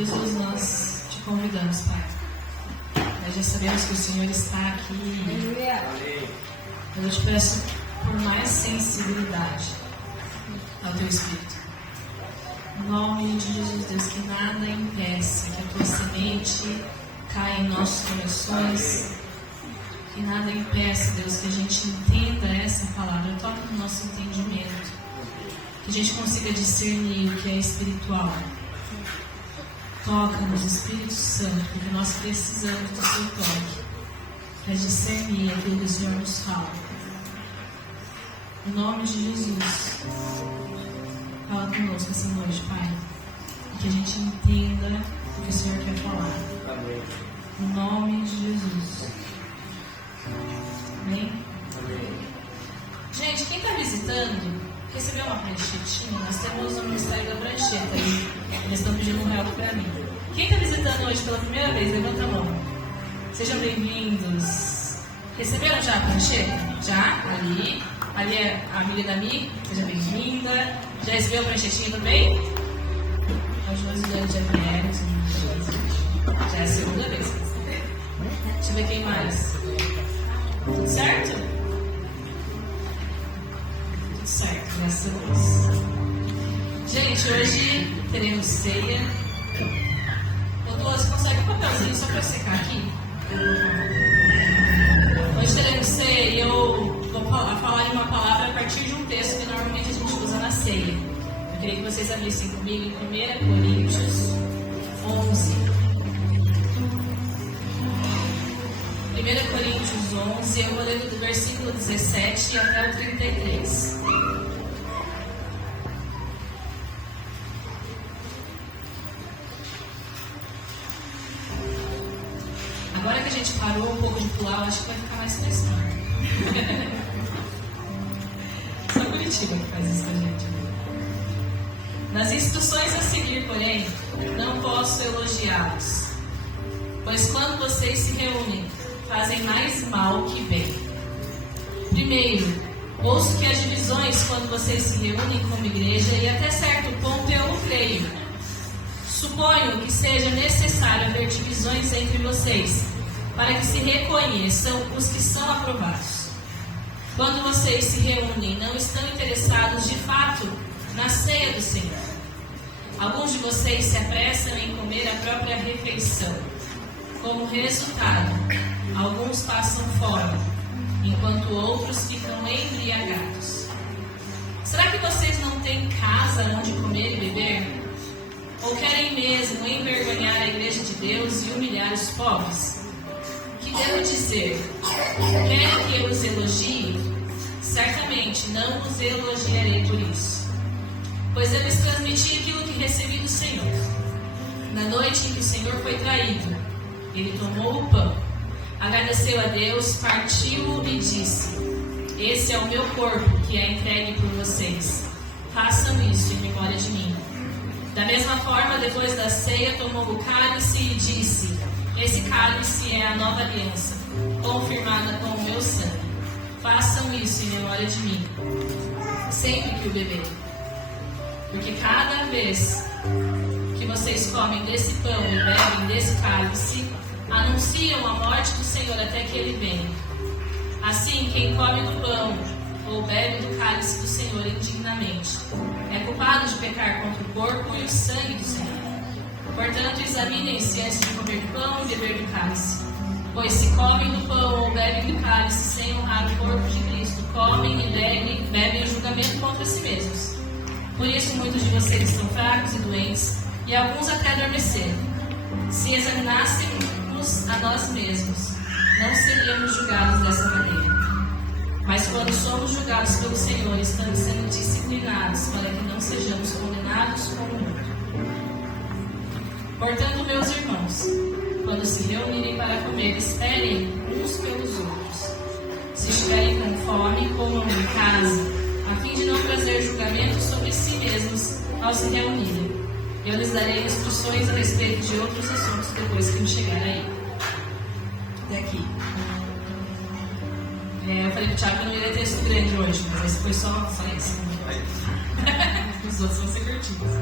Jesus, nós te convidamos, Pai. Nós já sabemos que o Senhor está aqui. Eu te peço por mais sensibilidade ao Teu Espírito. Em nome de Jesus, Deus, que nada impeça que a Tua semente caia em nossos corações. Que nada impeça, Deus, que a gente entenda essa palavra. Toque no nosso entendimento. Que a gente consiga discernir o que é espiritual. Toca-nos, Espírito Santo, porque nós precisamos do Seu toque para discernir aquilo que o Senhor nos fala. Em nome de Jesus, fala conosco essa noite, Pai, e que a gente entenda o que o Senhor quer falar. Amém. Em nome de Jesus. Amém? Amém. Gente, quem está visitando, recebeu uma pranchetinha? Nós temos o Ministério da Prancheta aí. Eles estão pedindo um help para mim. Quem está visitando hoje pela primeira vez, levanta a mão. Sejam bem-vindos. Receberam já a prancheta? Já? Ali. Ali é a amiga da Mi. Seja bem-vinda. Já recebeu a pranchetinha também? A Josiane já vieram. Já é a segunda vez. Deixa eu ver quem mais. Tudo certo? Tudo certo, graças a Deus. Gente, hoje teremos ceia. Ô, você consegue um papelzinho só para secar aqui? Hoje teremos ceia e eu vou falar em uma palavra a partir de um texto que normalmente a gente usa na ceia. Eu queria que vocês abrissem comigo em 1 Coríntios 11. 1 Coríntios 11, eu vou ler do versículo 17 até o 33. Agora que a gente parou um pouco de pular, eu acho que vai ficar mais fresquinho. Só Curitiba que faz isso com a gente. Nas instruções a seguir, porém, não posso elogiá-los, pois quando vocês se reúnem, fazem mais mal que bem. Primeiro, ouço que há divisões quando vocês se reúnem como igreja e até certo ponto eu o creio. Suponho que seja necessário haver divisões entre vocês, para que se reconheçam os que são aprovados. Quando vocês se reúnem, não estão interessados de fato na ceia do Senhor. Alguns de vocês se apressam em comer a própria refeição. Como resultado, alguns passam fome, enquanto outros ficam embriagados. Será que vocês não têm casa onde comer e beber? Ou querem mesmo envergonhar a igreja de Deus e humilhar os pobres? Que devo dizer? Querem que eu os elogie? Certamente não os elogiarei por isso. Pois eu lhes transmiti aquilo que recebi do Senhor. Na noite em que o Senhor foi traído, Ele tomou o pão, agradeceu a Deus, partiu-o e disse: Esse é o meu corpo que é entregue por vocês. Façam isso em memória de mim. Da mesma forma, depois da ceia, tomou o cálice e disse: Esse cálice é a nova aliança, confirmada com o meu sangue. Façam isso em memória de mim, sempre que o beberem. Porque cada vez que vocês comem desse pão e bebem desse cálice, anunciam a morte do Senhor até que Ele venha. Assim, quem come do pão ou bebe do cálice do Senhor indignamente é culpado de pecar contra o corpo e o sangue do Senhor. Portanto, examinem-se antes de comer do pão e beber do cálice. Pois se comem do pão ou bebem do cálice sem honrar o corpo de Cristo, comem e bebem o julgamento contra si mesmos. Por isso, muitos de vocês estão fracos e doentes, e alguns até adormeceram. Se examinássemos a nós mesmos, não seríamos julgados dessa maneira. Mas quando somos julgados pelo Senhor, estamos sendo disciplinados para que não sejamos condenados como o mundo. Portanto, meus irmãos, quando se reunirem para comer, esperem uns pelos outros. Se estiverem com fome, comam em casa, a fim de não trazer julgamento sobre si mesmos ao se reunirem. Eu lhes darei instruções a respeito de outros assuntos depois que me chegar aí. Até aqui. Eu falei pro Thiago que eu não iria ter texto grande hoje, mas esse foi só isso. Os outros vão ser curtinhos.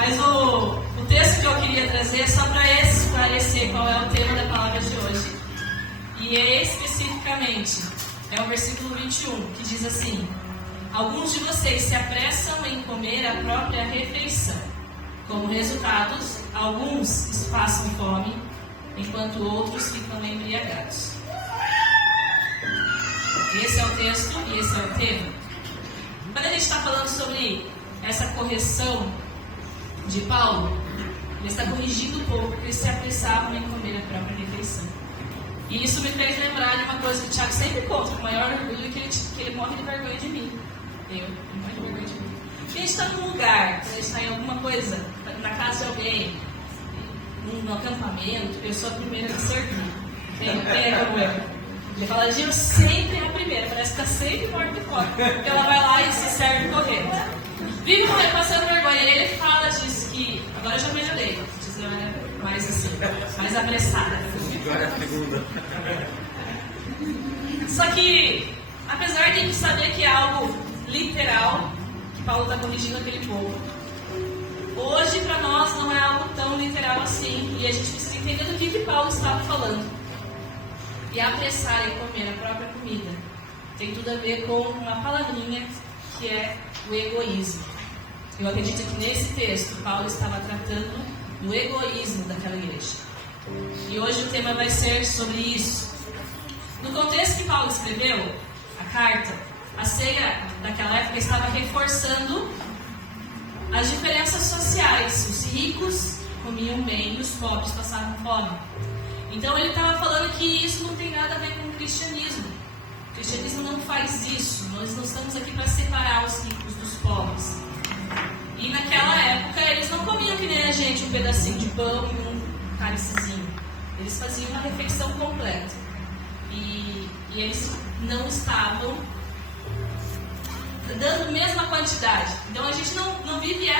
Mas o texto que eu queria trazer é só para esclarecer qual é o tema da palavra de hoje. E especificamente, é o versículo 21, que diz assim: alguns de vocês se apressam em comer a própria refeição. Como resultado, alguns passam fome, enquanto outros ficam embriagados. Esse é o texto e esse é o tema. Quando a gente está falando sobre essa correção de Paulo, ele está corrigindo o povo, porque eles se apressavam em comer a própria refeição. E isso me fez lembrar de uma coisa que o Tiago sempre conta, com o maior orgulho, que ele morre de vergonha de mim. Ele morre de vergonha de mim. Porque a gente está num lugar, quando a gente está em alguma coisa, na casa de alguém, num acampamento, eu sou a primeira a servir. Ele fala, Gil sempre é a primeira, parece que está sempre morta de fome. Porque ela vai lá e se serve correndo. Vive passando vergonha. E ele fala disso, que agora eu já melhorei. Mais assim, mais apressada. Agora é a segunda. Só que, apesar de a gente saber que é algo literal, que Paulo está corrigindo aquele povo, hoje para nós não é algo tão literal assim, e a gente precisa entender do que Paulo estava falando. E apressar em comer a própria comida tem tudo a ver com uma palavrinha que é o egoísmo. Eu acredito que nesse texto Paulo estava tratando do egoísmo daquela igreja. E hoje o tema vai ser sobre isso. No contexto que Paulo escreveu a carta, a ceia daquela época estava reforçando as diferenças sociais. Os ricos comiam bem e os pobres passavam fome. Então ele estava falando que isso não tem nada a ver com o cristianismo. O cristianismo não faz isso. Nós não estamos aqui para separar os ricos dos pobres. E naquela época eles não comiam que nem a gente um pedacinho de pão e um cálicezinho. Eles faziam uma refeição completa. E eles não estavam dando a mesma quantidade. Então a gente não vive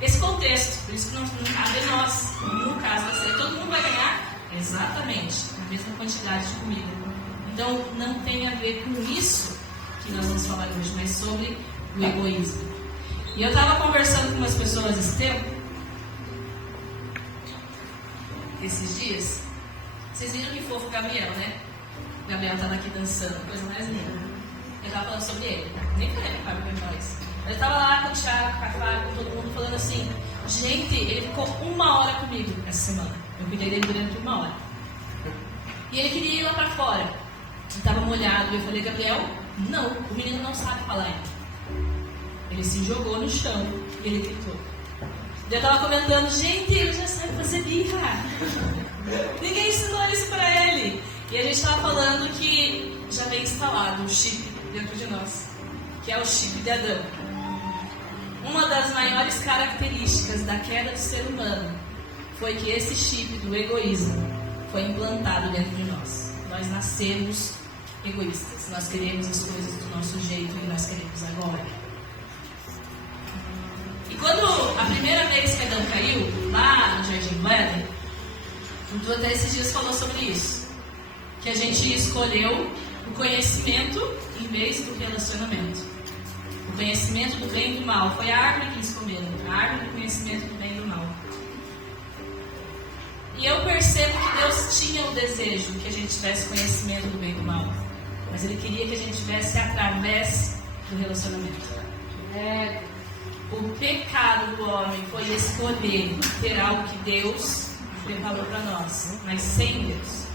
esse contexto. Por isso que não cabe a nós. No caso da ceia, todo mundo vai ganhar exatamente a mesma quantidade de comida. Então não tem a ver com isso que nós vamos falar hoje, mas sobre o egoísmo. E eu estava conversando com umas pessoas esses dias. Vocês viram que fofo o Gabriel, né? O Gabriel estava aqui dançando, coisa mais linda. Eu estava falando sobre ele. Nem falei para o Fábio isso. Eu estava lá com o Thiago, com a Fábio, com todo mundo falando assim: gente, ele ficou 1 hora comigo essa semana. Eu cuidei dele durante 1 hora. E ele queria ir lá para fora. Ele estava molhado. E eu falei: Gabriel, não, o menino não sabe falar ainda. Ele se jogou no chão e ele gritou. Eu estava comentando: gente, ele já sabe fazer birra. Ninguém ensinou isso para ele. E a gente estava falando que já vem instalado um chip dentro de nós, que é o chip de Adão. Uma das maiores características da queda do ser humano foi que esse chip do egoísmo foi implantado dentro de nós. Nós nascemos egoístas. Nós queremos as coisas do nosso jeito e nós queremos agora. E quando a primeira vez que Adão caiu, lá no Jardim do Éden, o Du até esses dias falou sobre isso. Que a gente escolheu o conhecimento em vez do relacionamento. O conhecimento do bem e do mal. Foi a árvore que eles comeram. A árvore do conhecimento do bem e do mal. E eu percebo que Deus tinha o desejo que a gente tivesse conhecimento do bem e do mal. Mas Ele queria que a gente tivesse através do relacionamento. O pecado do homem foi escolher ter algo que Deus preparou para nós, mas sem Deus.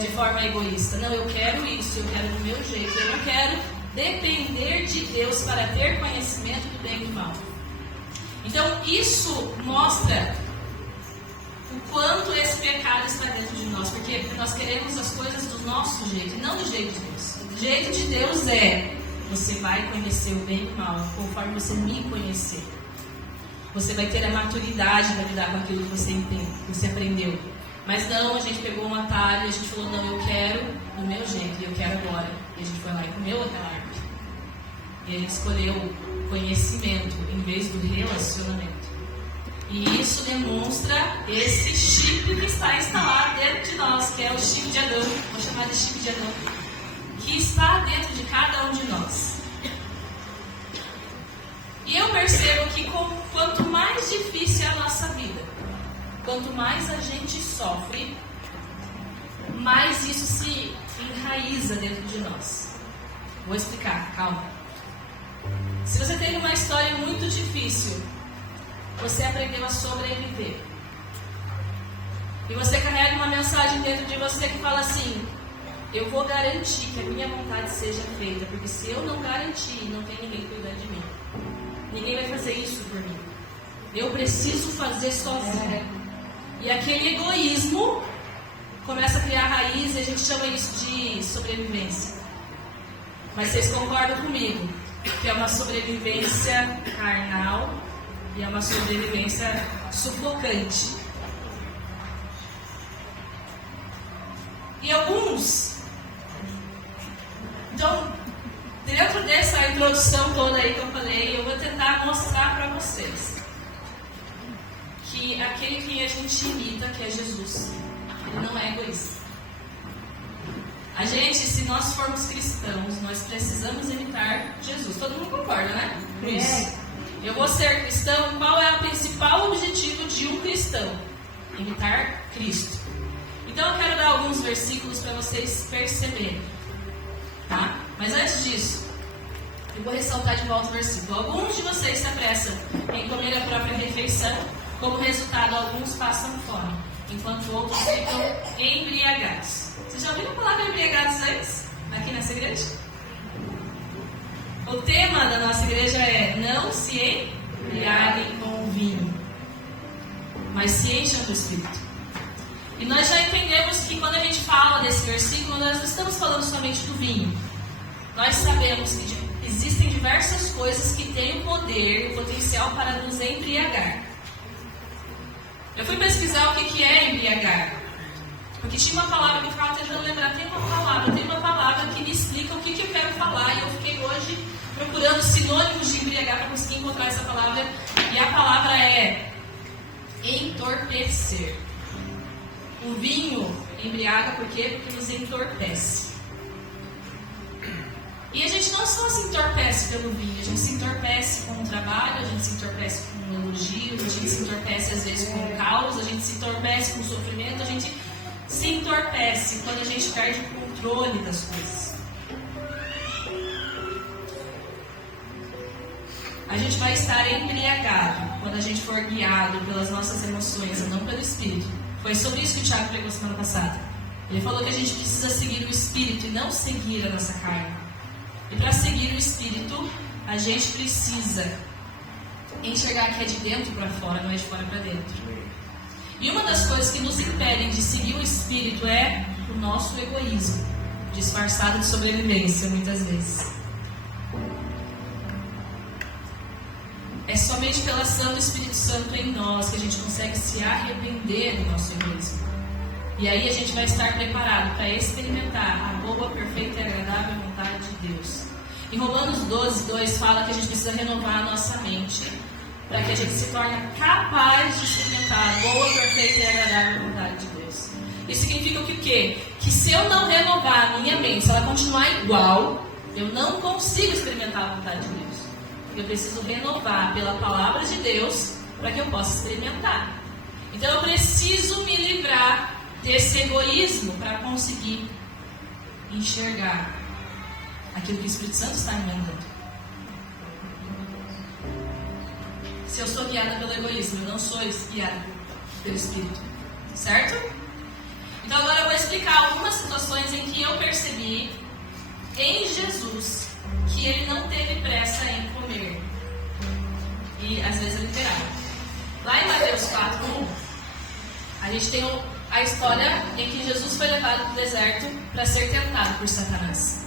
De forma egoísta. Não, eu quero isso, eu quero do meu jeito. Eu não quero depender de Deus para ter conhecimento do bem e do mal. Então, isso mostra o quanto esse pecado está dentro de nós. Porque nós queremos as coisas do nosso jeito, não do jeito de Deus. O jeito de Deus é: você vai conhecer o bem e o mal conforme você me conhecer. Você vai ter a maturidade para lidar com aquilo que você entende, que você aprendeu. Mas não, a gente pegou um atalho e a gente falou: não, eu quero do meu jeito, e eu quero agora. E a gente foi lá e comeu aquela árvore. E a gente escolheu conhecimento em vez do relacionamento. E isso demonstra esse chip que está instalado dentro de nós, que é o chip de Adão. Vou chamar de chip de Adão. Que está dentro de cada um de nós. E E eu percebo que quanto mais difícil é a nossa vida, quanto mais a gente sofre, mais isso se enraiza dentro de nós. Vou explicar, calma. Se você tem uma história muito difícil, você aprendeu a sobreviver. E você carrega uma mensagem dentro de você que fala assim: eu vou garantir que a minha vontade seja feita, porque se eu não garantir, não tem ninguém cuidando de mim. Ninguém vai fazer isso por mim. Eu preciso fazer sozinho. E aquele egoísmo começa a criar raiz e a gente chama isso de sobrevivência. Mas vocês concordam comigo que é uma sobrevivência carnal e é uma sobrevivência sufocante. E alguns, então, dentro dessa introdução toda aí que eu falei, eu vou tentar mostrar para vocês que aquele que a gente imita, que é Jesus, ele não é egoísta. A gente, se nós formos cristãos, nós precisamos imitar Jesus. Todo mundo concorda, né? Com isso. Eu vou ser cristão. Qual é o principal objetivo de um cristão? Imitar Cristo. Então eu quero dar alguns versículos para vocês perceberem, tá? Mas antes disso, eu vou ressaltar de volta o versículo. Alguns de vocês se apressam em comer a própria refeição, como resultado, alguns passam fome, enquanto outros ficam embriagados. Vocês já ouviram falar de embriagados antes? Aqui nessa igreja? O tema da nossa igreja é: não se embriaguem com vinho, mas se encham do Espírito. E nós já entendemos que quando a gente fala desse versículo, nós não estamos falando somente do vinho. Nós sabemos que existem diversas coisas que têm o poder, o potencial para nos embriagar. Eu fui pesquisar o que é embriagar. Porque tinha uma palavra que eu ficava tentando lembrar. Tem uma palavra que me explica o que eu quero falar. E eu fiquei hoje procurando sinônimos de embriagar para conseguir encontrar essa palavra. E a palavra é entorpecer. O vinho embriaga por quê? Porque nos entorpece. E a gente não só se entorpece pelo vinho, a gente se entorpece com o trabalho, a gente se entorpece com elogios, a gente se entorpece às vezes com o caos, a gente se entorpece com o sofrimento, a gente se entorpece quando a gente perde o controle das coisas. A gente vai estar embriagado quando a gente for guiado pelas nossas emoções e não pelo Espírito. Foi sobre isso que o Thiago pregou semana passada. Ele falou que a gente precisa seguir o Espírito e não seguir a nossa carne. E para seguir o Espírito, a gente precisa enxergar que é de dentro para fora, não é de fora para dentro. E uma das coisas que nos impedem de seguir o Espírito é o nosso egoísmo, disfarçado de sobrevivência, muitas vezes. É somente pela ação do Espírito Santo em nós que a gente consegue se arrepender do nosso egoísmo. E aí a gente vai estar preparado para experimentar a boa, perfeita e agradável vontade de Deus. Em Romanos 12:2 fala que a gente precisa renovar a nossa mente para que a gente se torne capaz de experimentar a boa, perfeita e agradável vontade de Deus. Isso significa o quê? Que se eu não renovar a minha mente, se ela continuar igual, eu não consigo experimentar a vontade de Deus. Eu preciso renovar pela palavra de Deus para que eu possa experimentar. Então eu preciso me livrar desse egoísmo para conseguir enxergar aquilo que o Espírito Santo está me mandando. Se eu sou guiada pelo egoísmo, eu não sou guiada pelo Espírito. Certo? Então agora eu vou explicar algumas situações em que eu percebi em Jesus que ele não teve pressa em comer. E às vezes é literal. Lá em Mateus 4:1, a gente tem a história em que Jesus foi levado para o deserto para ser tentado por Satanás.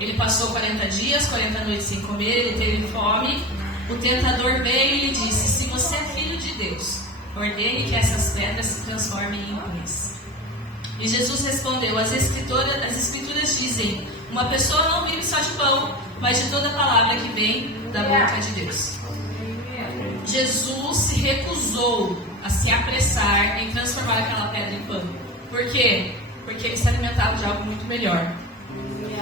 Ele passou 40 dias, 40 noites sem comer, ele teve fome. O tentador veio e lhe disse: se você é filho de Deus, ordene que essas pedras se transformem em pães. E Jesus respondeu: as escrituras dizem, uma pessoa não vive só de pão, mas de toda palavra que vem da boca de Deus. Jesus se recusou a se apressar em transformar aquela pedra em pão. Por quê? Porque ele se alimentava de algo muito melhor.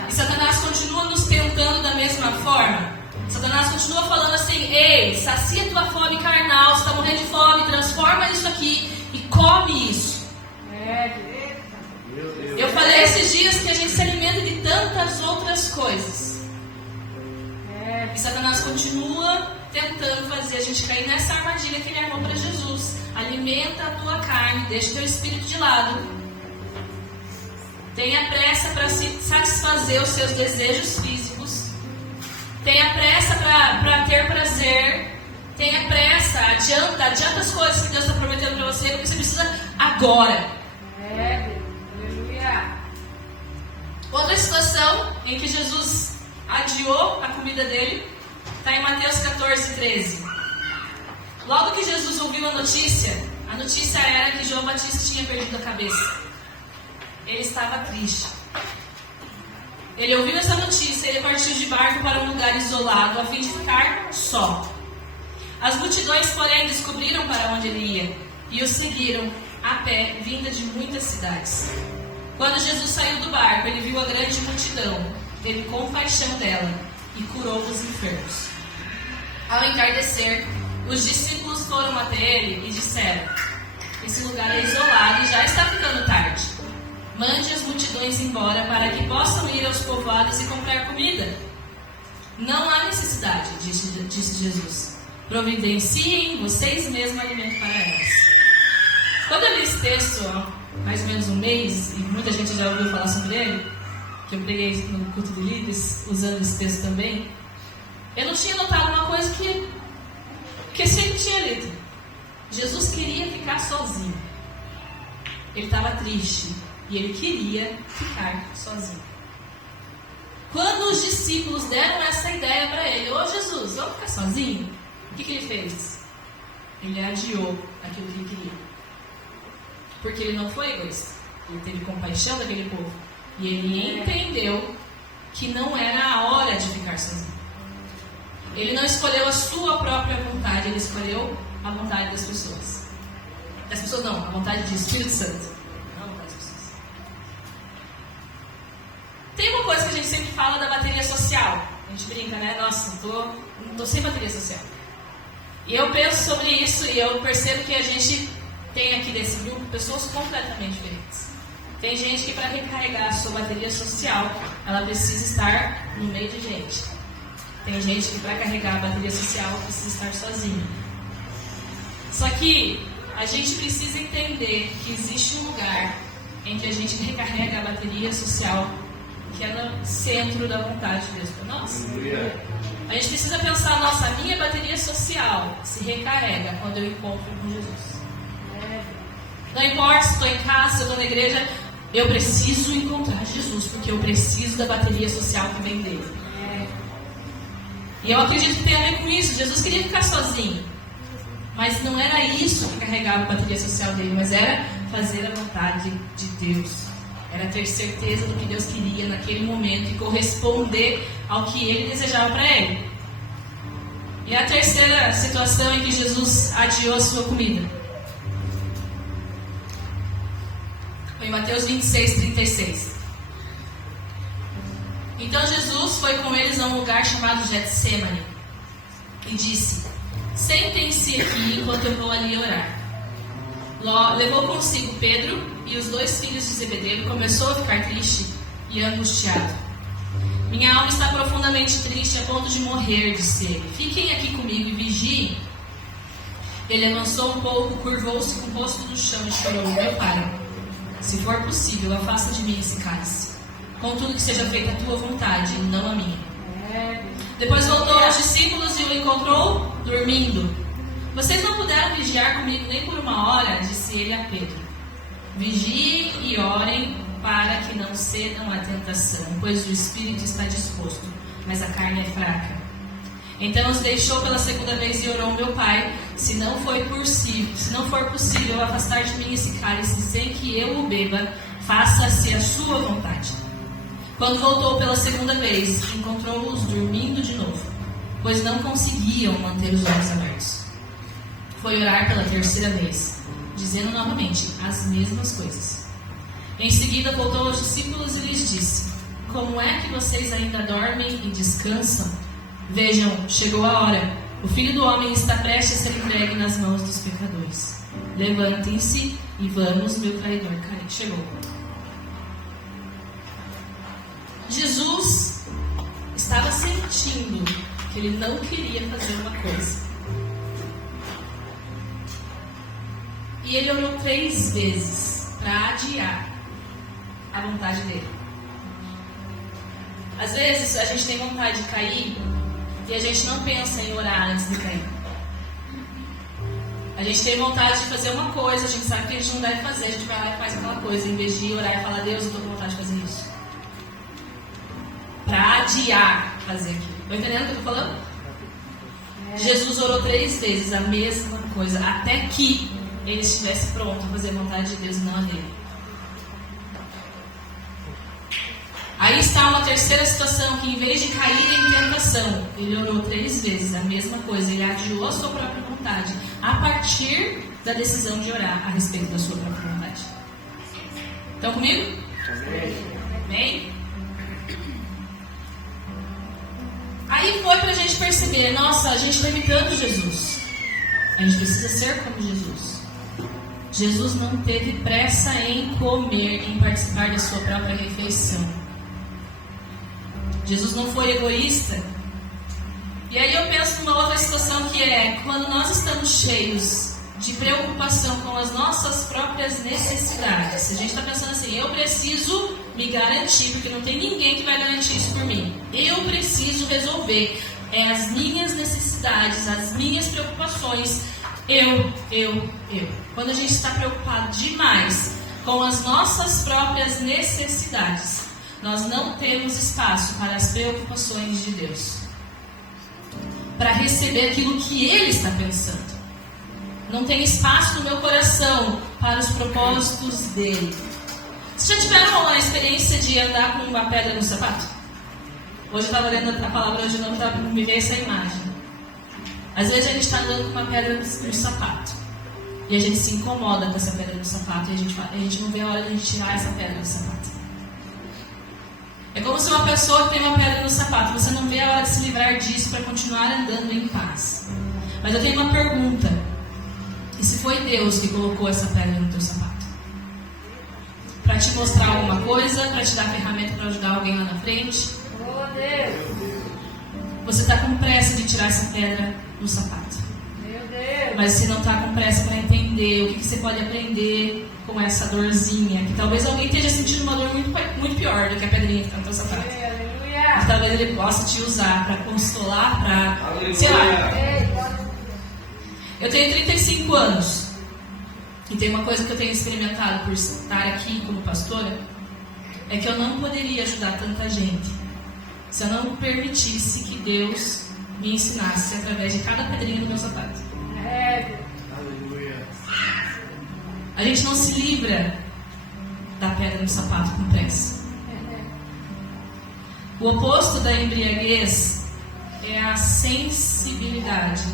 E Satanás continua nos tentando da mesma forma. Satanás continua falando assim: ei, sacia tua fome carnal, você está morrendo de fome, transforma isso aqui e come isso. Eu falei esses dias que a gente se alimenta de tantas outras coisas. E Satanás continua tentando fazer a gente cair nessa armadilha que ele armou para Jesus. Alimenta a tua carne, deixa o teu espírito de lado. Tenha pressa para satisfazer os seus desejos físicos. Tenha pressa para ter prazer. Tenha pressa, adianta as coisas que Deus está prometendo para você, porque você precisa agora. Outra situação em que Jesus adiou a comida dele está em Mateus 14, 13. Logo que Jesus ouviu a notícia era que João Batista tinha perdido a cabeça. Ele estava triste. Ele ouviu essa notícia e ele partiu de barco para um lugar isolado a fim de ficar só. As multidões, porém, descobriram para onde ele ia e o seguiram a pé, vinda de muitas cidades. Quando Jesus saiu do barco, ele viu a grande multidão, teve compaixão dela e curou os enfermos. Ao entardecer, os discípulos foram até ele e disseram: esse lugar é isolado e já está ficando tarde. Mande as multidões embora para que possam ir aos povoados e comprar comida. Não há necessidade, disse Jesus. Providenciem vocês mesmos alimento para elas. Quando eu li esse texto, mais ou menos um mês, e muita gente já ouviu falar sobre ele, que eu preguei no culto de líderes, usando esse texto também, eu não tinha notado uma coisa que sempre tinha lido. Jesus queria ficar sozinho. Ele estava triste e ele queria ficar sozinho. Quando os discípulos deram essa ideia para ele: ô Jesus, vamos ficar sozinho? O que ele fez? Ele adiou aquilo que ele queria. Porque ele não foi egoísta. Ele teve compaixão daquele povo. E ele entendeu que não era a hora de ficar sozinho. Ele não escolheu a sua própria vontade, ele escolheu a vontade das pessoas. Das pessoas não, a vontade do Espírito Santo. Não a vontade das pessoas. Tem uma coisa que a gente sempre fala da bateria social. A gente brinca, né? Nossa, não tô sem bateria social. E eu penso sobre isso e eu percebo que a gente tem aqui desse grupo pessoas completamente diferentes. Tem gente que para recarregar a sua bateria social, ela precisa estar no meio de gente. Tem gente que para carregar a bateria social precisa estar sozinho. Só que a gente precisa entender que existe um lugar em que a gente recarrega a bateria social, que é no centro da vontade de Deus para nós. A gente precisa pensar: nossa, a minha bateria social se recarrega quando eu encontro com Jesus. Não importa se estou em casa, se eu estou na igreja, eu preciso encontrar Jesus, porque eu preciso da bateria social que vem dele. E eu acredito que tem a ver com isso. Jesus queria ficar sozinho, mas não era isso que carregava a bateria social dele, mas era fazer a vontade de Deus. Era ter certeza do que Deus queria naquele momento e corresponder ao que ele desejava para ele. E a terceira situação em que Jesus adiou a sua comida foi em Mateus 26, 36. Então Jesus foi com eles a um lugar chamado Getsêmani e disse: sentem-se aqui enquanto eu vou ali orar. Levou consigo Pedro e os 2 filhos de Zebedeu e começou a ficar triste e angustiado. Minha alma está profundamente triste a ponto de morrer, disse ele. Fiquem aqui comigo e vigiem. Ele avançou um pouco, curvou-se com o rosto no chão e chorou: meu pai, se for possível, afasta de mim esse cálice. Contudo, que seja feita a tua vontade, e não a minha. Depois voltou aos discípulos e o encontrou dormindo. Vocês não puderam vigiar comigo nem por uma hora, disse ele a Pedro. Vigiem e orem para que não cedam à tentação, pois o espírito está disposto, mas a carne é fraca. Então os deixou pela segunda vez e orou: meu pai, se não for possível afastar de mim esse cálice sem que eu o beba, faça-se a sua vontade. Quando voltou pela segunda vez, encontrou-os dormindo de novo, pois não conseguiam manter os olhos abertos. Foi orar pela terceira vez, dizendo novamente as mesmas coisas. Em seguida voltou aos discípulos e lhes disse: como é que vocês ainda dormem e descansam? Vejam, chegou a hora. O Filho do Homem está prestes a ser entregue nas mãos dos pecadores. Levantem-se e vamos, meu traidor chegou. Jesus estava sentindo que ele não queria fazer uma coisa. E ele orou 3 vezes para adiar a vontade dele. Às vezes a gente tem vontade de cair e a gente não pensa em orar antes de cair. A gente tem vontade de fazer uma coisa, a gente sabe que a gente não deve fazer, a gente vai lá e faz aquela coisa, em vez de orar e falar, Deus, eu estou com vontade de fazer isso. Para adiar fazer aquilo. Estão entendendo o que eu estou falando? Jesus orou 3 vezes a mesma coisa, até que ele estivesse pronto a fazer a vontade de Deus e não a dele. Aí está uma terceira situação, que em vez de cair em tentação, ele orou 3 vezes a mesma coisa, ele adiou a sua própria vontade, a partir da decisão de orar a respeito da sua própria vontade. Estão comigo? Amém? Aí foi pra gente perceber, nossa, a gente está imitando Jesus. A gente precisa ser como Jesus. Jesus não teve pressa em comer, em participar da sua própria refeição. Jesus não foi egoísta. E aí eu penso numa outra situação que é quando nós estamos cheios de preocupação com as nossas próprias necessidades. A gente está pensando assim, eu preciso me garantir, porque não tem ninguém que vai garantir isso por mim. Eu preciso resolver as minhas necessidades, as minhas preocupações. Eu. Quando a gente está preocupado demais com as nossas próprias necessidades, nós não temos espaço para as preocupações de Deus, para receber aquilo que Ele está pensando. Não tem espaço no meu coração para os propósitos dEle. Vocês já tiveram uma experiência de andar com uma pedra no sapato? Hoje eu estava lendo a palavra de novo, me veio essa imagem. Às vezes a gente está andando com uma pedra no sapato e a gente se incomoda com essa pedra no sapato e a gente não vê a hora de a gente tirar essa pedra do sapato. É como se uma pessoa que tem uma pedra no sapato, você não vê a hora de se livrar disso para continuar andando em paz. Mas eu tenho uma pergunta. E se foi Deus que colocou essa pedra no teu sapato? Para te mostrar alguma coisa, para te dar ferramenta para ajudar alguém lá na frente? Oh, Deus! Você está com pressa de tirar essa pedra do sapato. Meu Deus! Mas você não está com pressa para entender o que você pode aprender com essa dorzinha. Que talvez alguém esteja sentindo uma dor muito pior do que a pedrinha que está no teu sapato. Aleluia! Mas talvez ele possa te usar para consolar, para... sei lá. Eu tenho 35 anos. E tem uma coisa que eu tenho experimentado por estar aqui como pastora, é que eu não poderia ajudar tanta gente se eu não permitisse que Deus me ensinasse através de cada pedrinha do meu sapato. A gente não se livra da pedra no sapato com pressa. O oposto da embriaguez é a sensibilidade,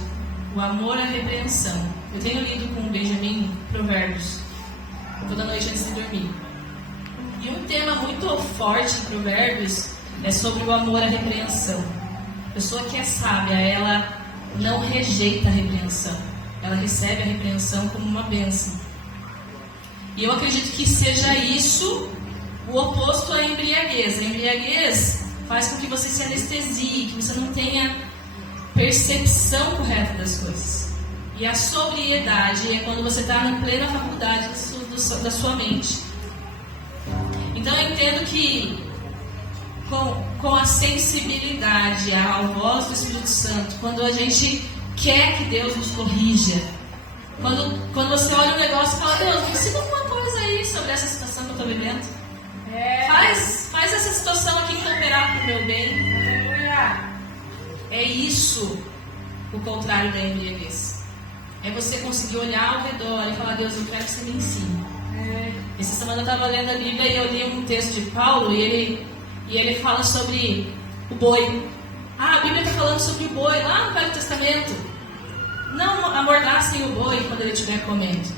o amor à repreensão. Eu tenho lido com o Benjamin Provérbios toda noite antes de dormir. E um tema muito forte em Provérbios é sobre o amor à repreensão. A pessoa que é sábia, ela não rejeita a repreensão. Ela recebe a repreensão como uma bênção. E eu acredito que seja isso o oposto à embriaguez. A embriaguez faz com que você se anestesie, que você não tenha percepção correta das coisas. E a sobriedade é quando você está na plena faculdade da sua mente. Então eu entendo que com a sensibilidade à voz do Espírito Santo, quando a gente quer que Deus nos corrija, quando você olha um negócio e fala, Deus, me ensina alguma coisa aí sobre essa situação que eu estou vivendo. Faz essa situação aqui cooperar para o meu bem. É isso o contrário da embriaguez. É você conseguir olhar ao redor e falar, Deus, eu quero que você me ensine. Essa semana eu estava lendo a Bíblia e eu li um texto de Paulo e ele fala sobre o boi. A Bíblia está falando sobre o boi lá no Velho Testamento. Não amordassem o boi quando ele estiver comendo.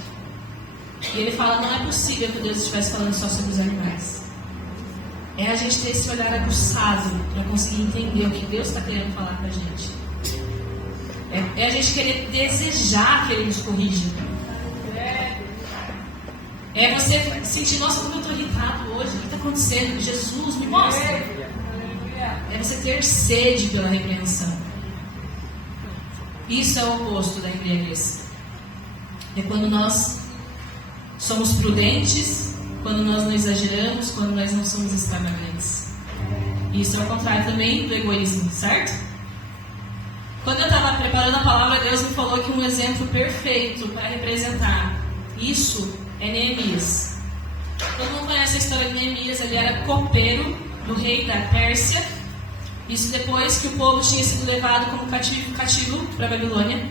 E ele fala, não é possível que Deus estivesse falando só sobre os animais. É a gente ter esse olhar aguçado para conseguir entender o que Deus está querendo falar para a gente. É a gente querer desejar que Ele nos corrija. É você sentir, nossa, como eu estou irritado hoje, o que está acontecendo? Jesus, me mostra. É você ter sede pela repreensão. Isso é o oposto da embriaguez. É quando nós somos prudentes, quando nós não exageramos, quando nós não somos extravagantes. Isso é o contrário também do egoísmo, certo? Quando eu estava preparando a palavra, Deus me falou que um exemplo perfeito para representar isso é Neemias. Todo mundo conhece a história de Neemias. Ele era copeiro do rei da Pérsia. Isso depois que o povo tinha sido levado como cativo para a Babilônia.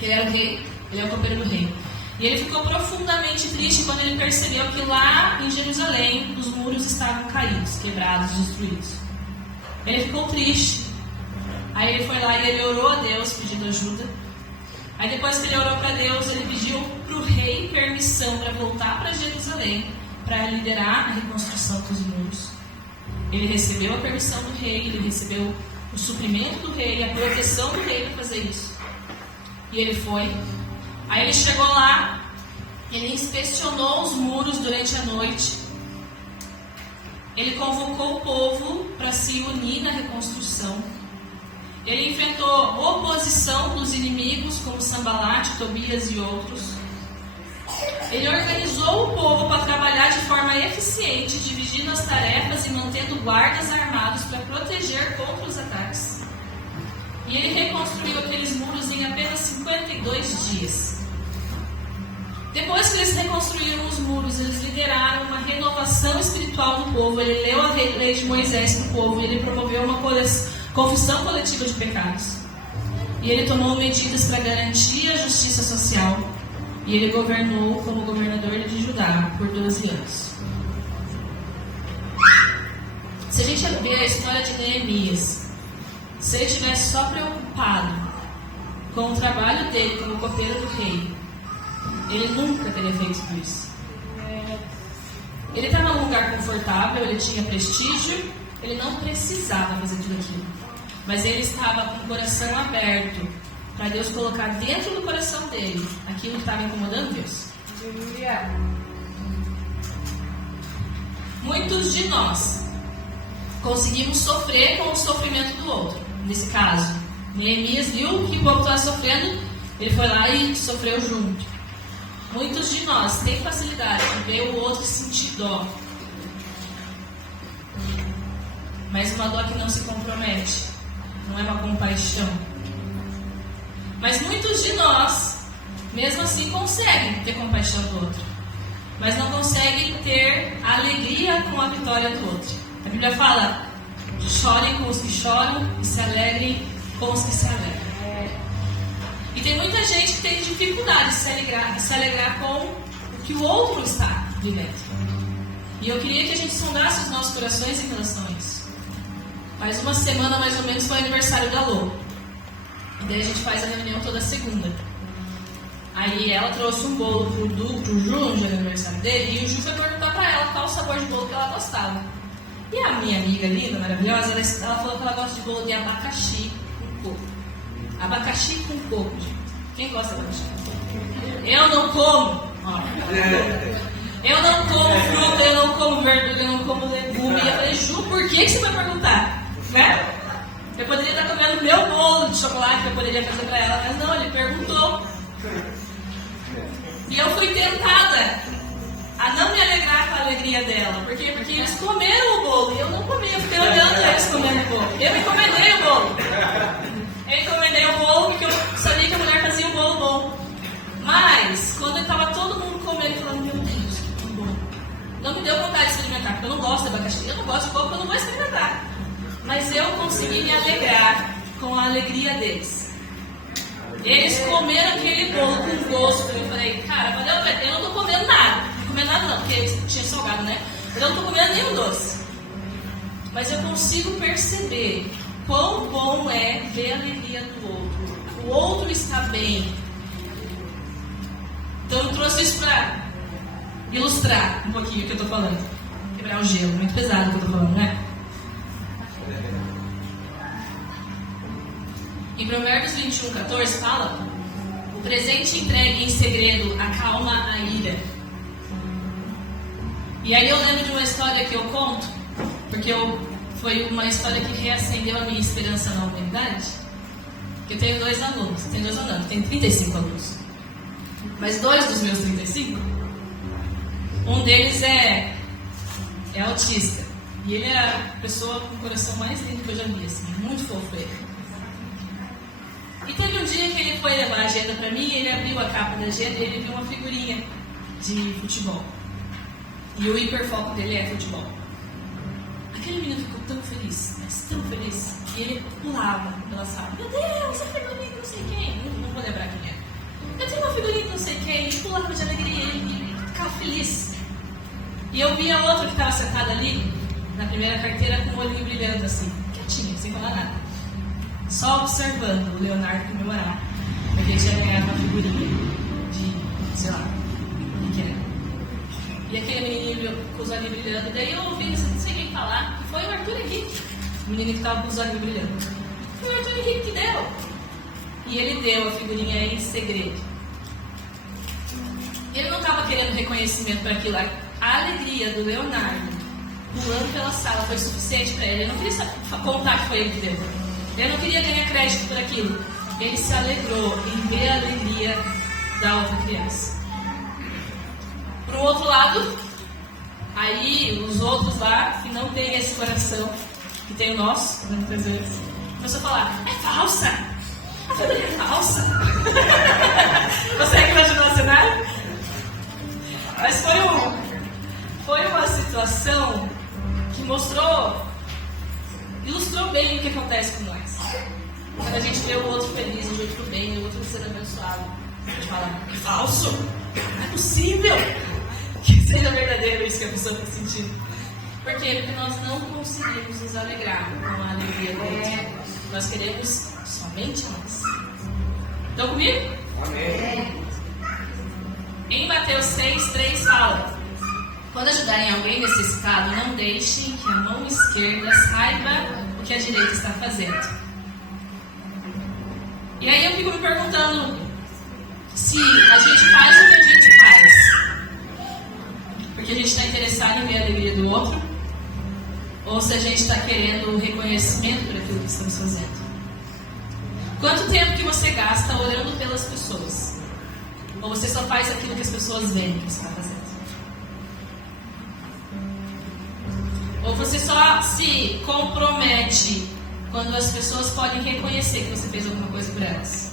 Ele era o rei, ele é o copeiro do rei. E ele ficou profundamente triste quando ele percebeu que lá em Jerusalém os muros estavam caídos, quebrados, destruídos. Ele ficou triste. Aí ele foi lá e ele orou a Deus pedindo ajuda. Aí depois que ele orou para Deus, ele pediu para o rei permissão para voltar para Jerusalém, para liderar a reconstrução dos muros. Ele recebeu a permissão do rei, ele recebeu o suprimento do rei, a proteção do rei para fazer isso. E ele foi. Aí ele chegou lá, ele inspecionou os muros durante a noite. Ele convocou o povo para se unir na reconstrução. Ele enfrentou oposição dos inimigos, como Sambalate, Tobias e outros. Ele organizou o povo para trabalhar de forma eficiente, dividindo as tarefas e mantendo guardas armados para proteger contra os ataques. E ele reconstruiu aqueles muros em apenas 52 dias. Depois que eles reconstruíram os muros, eles lideraram uma renovação espiritual no povo. Ele leu a lei de Moisés para o povo e ele promoveu uma confissão coletiva de pecados. E ele tomou medidas para garantir a justiça social. E ele governou como governador de Judá por 12 anos. Se a gente ver a história de Neemias, se ele estivesse só preocupado com o trabalho dele como copeiro do rei, ele nunca teria feito tudo isso. Ele estava num lugar confortável, ele tinha prestígio, ele não precisava fazer tudo aquilo. Mas ele estava com o coração aberto para Deus colocar dentro do coração dele aquilo que estava incomodando Deus. Muitos de nós conseguimos sofrer com o sofrimento do outro. Nesse caso, Neemias viu que o povo estava sofrendo, ele foi lá e sofreu junto. Muitos de nós têm facilidade de ver o outro e sentir dó. Mas uma dó que não se compromete, não é uma compaixão. Mas muitos de nós, mesmo assim, conseguem ter compaixão do outro, mas não conseguem ter alegria com a vitória do outro. A Bíblia fala: chorem com os que choram e se alegrem com os que se alegram. E tem muita gente que tem dificuldade de se alegrar com o que o outro está vivendo. E eu queria que a gente sondasse os nossos corações em relação a isso. Faz uma semana mais ou menos foi o aniversário da Lô. E daí a gente faz a reunião toda segunda. Aí ela trouxe um bolo pro Ju no dia do aniversário dele, e o Ju foi perguntar pra ela qual o sabor de bolo que ela gostava. E a minha amiga linda, maravilhosa, ela falou que ela gosta de bolo de abacaxi com coco. Abacaxi com coco, gente. Quem gosta de abacaxi com coco? Eu não como. Eu não como fruta, eu não como verdura, eu não como legume. E eu falei: Ju, por que você vai perguntar? Né? Eu poderia estar comendo meu bolo de chocolate que eu poderia fazer pra ela, mas não, ele perguntou. E eu fui tentada a não me alegrar com a alegria dela. Por quê? Porque eles comeram o bolo e eu não comi. Eu fiquei olhando eles comendo o bolo. Eu encomendei o bolo. Eu encomendei o bolo porque eu sabia que a mulher fazia um bolo bom. Mas, quando estava todo mundo comendo, eu falava: meu Deus, que bom. Não me deu vontade de experimentar, porque eu não gosto de abacaxi. Eu não gosto de coco, eu não vou experimentar. Mas eu consegui me alegrar com a alegria deles. Eles comeram aquele bolo com gosto. Eu falei: cara, valeu a pena. Eu não estou comendo nada. Não comendo nada não, porque tinha salgado, né? Eu não estou comendo nenhum doce. Mas eu consigo perceber quão bom é ver a alegria do outro. O outro está bem. Então eu trouxe isso para ilustrar um pouquinho o que eu estou falando. quebrar o gelo. Muito pesado o que eu tô falando, né? Em Provérbios 21:14 fala: o presente entregue em segredo acalma a ira. E aí eu lembro de uma história que eu conto, porque foi uma história que reacendeu a minha esperança na humanidade. Eu tenho 2 alunos, tenho 35 alunos. Mas 2 dos meus 35, um deles é autista. E ele é a pessoa com o coração mais lindo que eu já vi, assim, muito fofo ele. E teve um dia que ele foi levar a agenda pra mim, ele abriu a capa da agenda e ele viu uma figurinha de futebol. E o hiperfoco dele é futebol. Aquele menino ficou tão feliz, mas tão feliz, que ele pulava pela sala. Meu Deus, a figurinha de não sei quem. Não vou lembrar quem é. Eu tenho uma figurinha de não sei quem. Ele pulava de alegria, ele ficava feliz. E eu via outro que estava sentado ali, na primeira carteira, com o olhinho brilhando assim, quietinho, sem falar nada. Só observando o Leonardo comemorar, porque ele tinha ganhado uma figurinha de, sei lá, o que era. E aquele menininho com os olhos brilhando, daí eu ouvi, não sei quem falar, que foi o Arthur Henrique, o menino que estava com os olhos brilhando. Foi o Arthur Henrique que deu. E ele deu a figurinha em segredo. Ele não estava querendo reconhecimento para aquilo. A alegria do Leonardo pulando pela sala foi suficiente para ele. Ele não queria contar que foi ele que deu. Ele não queria ganhar crédito por aquilo. Ele se alegrou em ver a alegria da outra criança. Por um outro lado, aí os outros lá, que não têm esse coração, que tem o nosso, muitas vezes, começou a falar: é falsa! A figurinha é falsa! Você que imaginou o cenário? Mas foi uma situação que ilustrou bem o que acontece com nós. Quando a gente vê o outro feliz, o outro bem, o outro sendo abençoado, a gente fala: é falso! Não é possível que seja verdadeiro isso que a pessoa está sentindo. Por quê? Porque nós não conseguimos nos alegrar com a alegria do outro. Nós queremos somente nós. Estão comigo? Amém. Em Mateus 6:3 fala: quando ajudarem alguém necessitado, não deixem que a mão esquerda saiba o que a direita está fazendo. E aí eu fico me perguntando se a gente faz o que a gente faz porque a gente está interessado em ver a alegria do outro, ou se a gente está querendo reconhecimento por aquilo que estamos fazendo. Quanto tempo que você gasta orando pelas pessoas? Ou você só faz aquilo que as pessoas veem que você está fazendo? Ou você só se compromete quando as pessoas podem reconhecer que você fez alguma coisa por elas?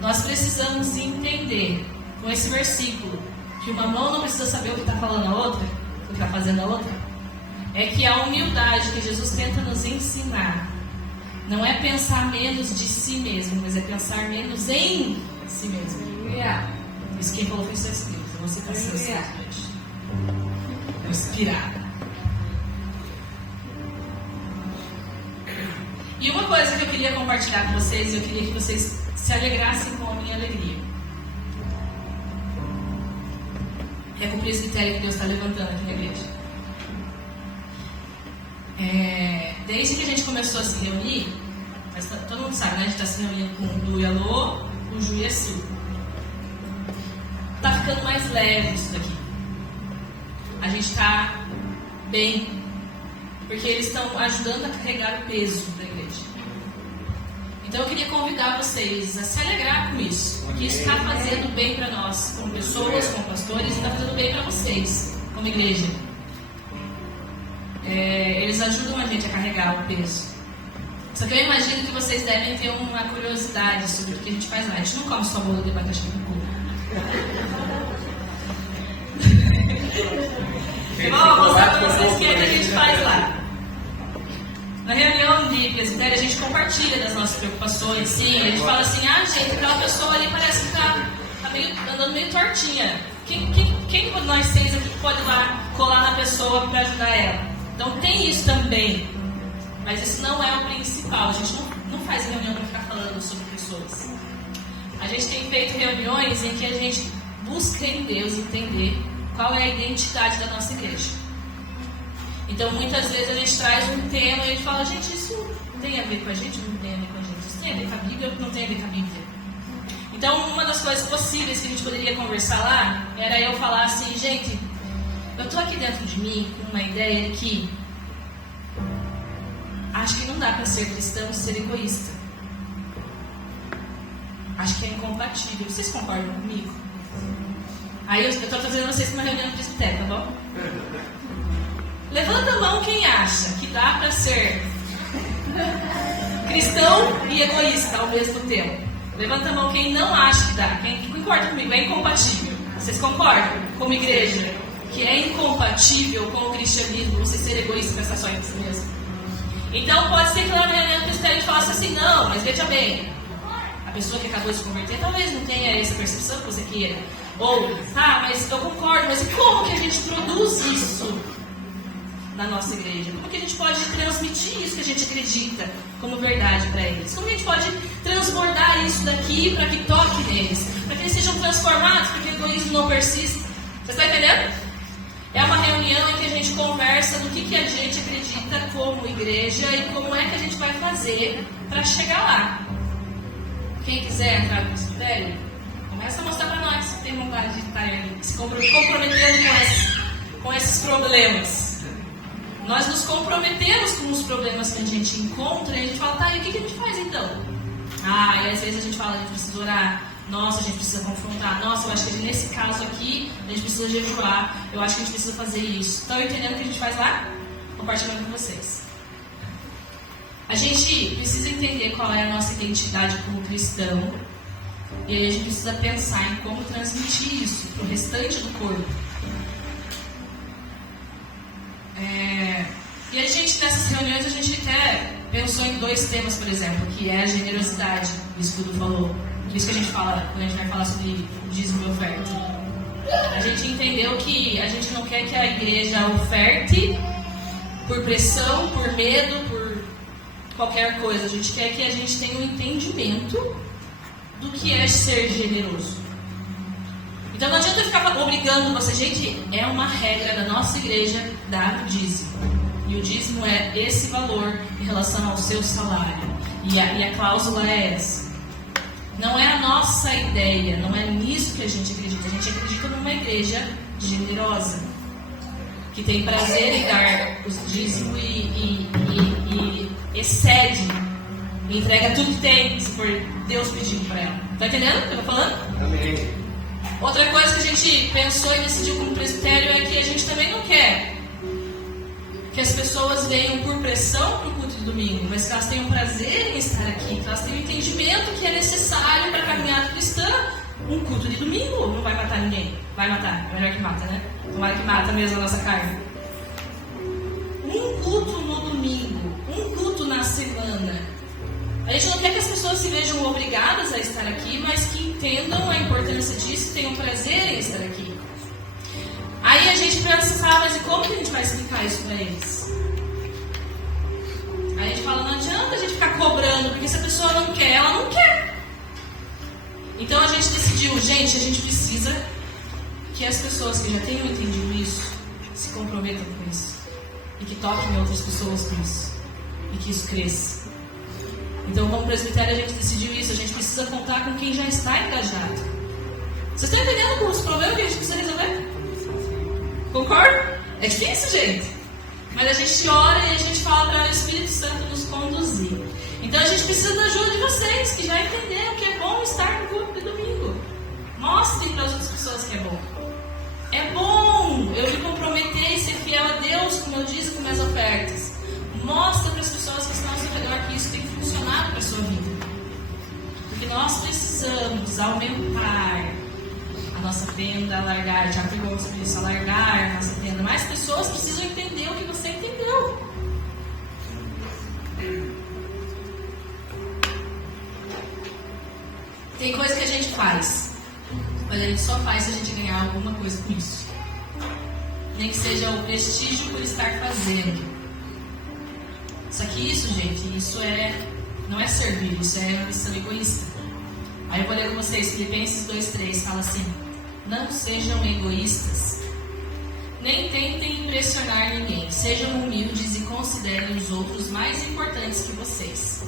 Nós precisamos entender com esse versículo que uma mão não precisa saber o que está falando a outra, o que está fazendo a outra. É que a humildade que Jesus tenta nos ensinar não é pensar menos de si mesmo, mas é pensar menos em si mesmo. Isso quem falou foi o seu Espírito. Então você está sendo certo. Inspirada. E uma coisa que eu queria compartilhar com vocês, eu queria que vocês se alegrassem com a minha alegria. É cumprir esse critério que Deus está levantando aqui na igreja. Desde que a gente começou a se reunir, mas todo mundo sabe, né? A gente está se reunindo com o Lu e a Lô, o Ju e a Sil. Está ficando mais leve isso daqui. A gente está bem, porque eles estão ajudando a carregar o peso da igreja. Então eu queria convidar vocês a se alegrar com isso, porque isso está fazendo bem para nós, como pessoas, como pastores, e está fazendo bem para vocês, como igreja. Eles ajudam a gente a carregar o peso. Só que eu imagino que vocês devem ter uma curiosidade sobre o que a gente faz lá. A gente não come só bolo de abacaxi com coco. Vou mostrar para vocês o que a gente faz lá. Na reunião de presbitério, a gente compartilha das nossas preocupações. Sim, a gente fala assim: gente, aquela pessoa ali parece que está andando meio tortinha. Quem de nós 6 aqui pode ir lá colar na pessoa para ajudar ela? Então tem isso também. Mas isso não é o principal. A gente não faz reunião para ficar falando sobre pessoas. A gente tem feito reuniões em que a gente busca em Deus entender qual é a identidade da nossa igreja. Então, muitas vezes a gente traz um tema e a gente fala, gente, isso tem a ver com a gente? Não tem a ver com a gente. Isso tem a ver com a Bíblia ou não tem a ver com a Bíblia? Então, uma das coisas possíveis que a gente poderia conversar lá era eu falar assim, gente, eu estou aqui dentro de mim com uma ideia de que acho que não dá para ser cristão e ser egoísta. Acho que é incompatível. Vocês concordam comigo? Aí eu estou fazendo vocês com uma reunião de presbitério, tá bom? Levanta a mão quem acha que dá para ser cristão e egoísta ao mesmo tempo. Levanta a mão quem não acha que dá. Quem concorda comigo? É incompatível. Vocês concordam como igreja que é incompatível com o cristianismo você ser egoísta e pensar só em si mesmo? Então pode ser que lá na reunião do presbitério a gente falasse assim, não, mas veja bem, a pessoa que acabou de se converter talvez não tenha essa percepção que você queira. Ou, mas eu concordo, mas como que a gente produz isso na nossa igreja? Como que a gente pode transmitir isso que a gente acredita como verdade para eles? Como que a gente pode transbordar isso daqui para que toque neles? Para que eles sejam transformados, para que o egoísmo não persista? Você está entendendo? É uma reunião em que a gente conversa do que a gente acredita como igreja e como é que a gente vai fazer para chegar lá. Quem quiser entrar no presbitério, começa a mostrar para nós que tem vontade de estar ali, se comprometendo com esses problemas. Nós nos comprometemos com os problemas que a gente encontra e a gente fala, tá, e o que a gente faz então? E às vezes a gente fala, a gente precisa orar, nossa, a gente precisa confrontar, nossa, eu acho que nesse caso aqui a gente precisa jejuar, eu acho que a gente precisa fazer isso. Estão entendendo o que a gente faz lá? Compartilhando com vocês. A gente precisa entender qual é a nossa identidade como cristão e aí a gente precisa pensar em como transmitir isso para o restante do corpo. E a gente, nessas reuniões, a gente até pensou em 2 temas, por exemplo, que é a generosidade, o estudo falou. Por isso que a gente fala, quando a gente vai falar sobre dízimo e oferta. A gente entendeu que a gente não quer que a igreja oferte por pressão, por medo, por qualquer coisa. A gente quer que a gente tenha um entendimento do que é ser generoso. Então não adianta eu ficar obrigando você. Gente, é uma regra da nossa igreja dar o dízimo. E o dízimo é esse valor em relação ao seu salário. E a cláusula é essa. Não é a nossa ideia, não é nisso que a gente acredita. A gente acredita numa igreja generosa, que tem prazer em dar os dízimos e excede, e entrega tudo que tem, se for Deus pedindo para ela. Tá entendendo o que eu tô falando? Amém. Outra coisa que a gente pensou e decidiu como presbitério é que a gente também não quer que as pessoas venham por pressão para o culto de domingo, mas que elas tenham prazer em estar aqui, que elas tenham entendimento que é necessário para a caminhada cristã um culto de domingo. Não vai matar ninguém. Vai matar, é melhor que mata, né? Tomara que mata mesmo a nossa carne. Um culto no domingo, um culto na semana. A gente não quer que as pessoas se vejam obrigadas a estar aqui, mas que entendam a importância disso e tenham prazer em estar aqui. Aí a gente pensa, mas e como que a gente vai explicar isso para eles? Aí a gente fala, não adianta a gente ficar cobrando, porque se a pessoa não quer, ela não quer. Então a gente decidiu, gente, a gente precisa que as pessoas que já tenham entendido isso, se comprometam com isso. E que toquem outras pessoas com isso. E que isso cresça. Então, como presbitério, a gente decidiu isso. A gente precisa contar com quem já está engajado. Vocês estão entendendo com os problemas que a gente precisa resolver? Concorda? É difícil, gente. Mas a gente ora e a gente fala para o Espírito Santo nos conduzir. Então, a gente precisa da ajuda de vocês, que já entenderam que é bom estar no culto de domingo. Mostrem para as outras pessoas que é bom. É bom eu me comprometer e ser fiel a Deus, como eu disse, com minhas ofertas. Mostra para as pessoas que estão ao seu redor que isso tem funcionado para a sua vida. Porque nós precisamos aumentar a nossa tenda, alargar. Já pegou sobre isso, alargar a nossa tenda. Mais pessoas precisam entender o que você entendeu. Tem coisa que a gente faz, mas a gente só faz se a gente ganhar alguma coisa com isso. Nem que seja o prestígio por estar fazendo. Isso, gente, isso não é servir, isso é uma missão egoísta. Aí eu vou ler com vocês, Filipenses 2:3 fala assim: não sejam egoístas, Nem tentem impressionar ninguém. Sejam humildes e considerem os outros mais importantes que vocês.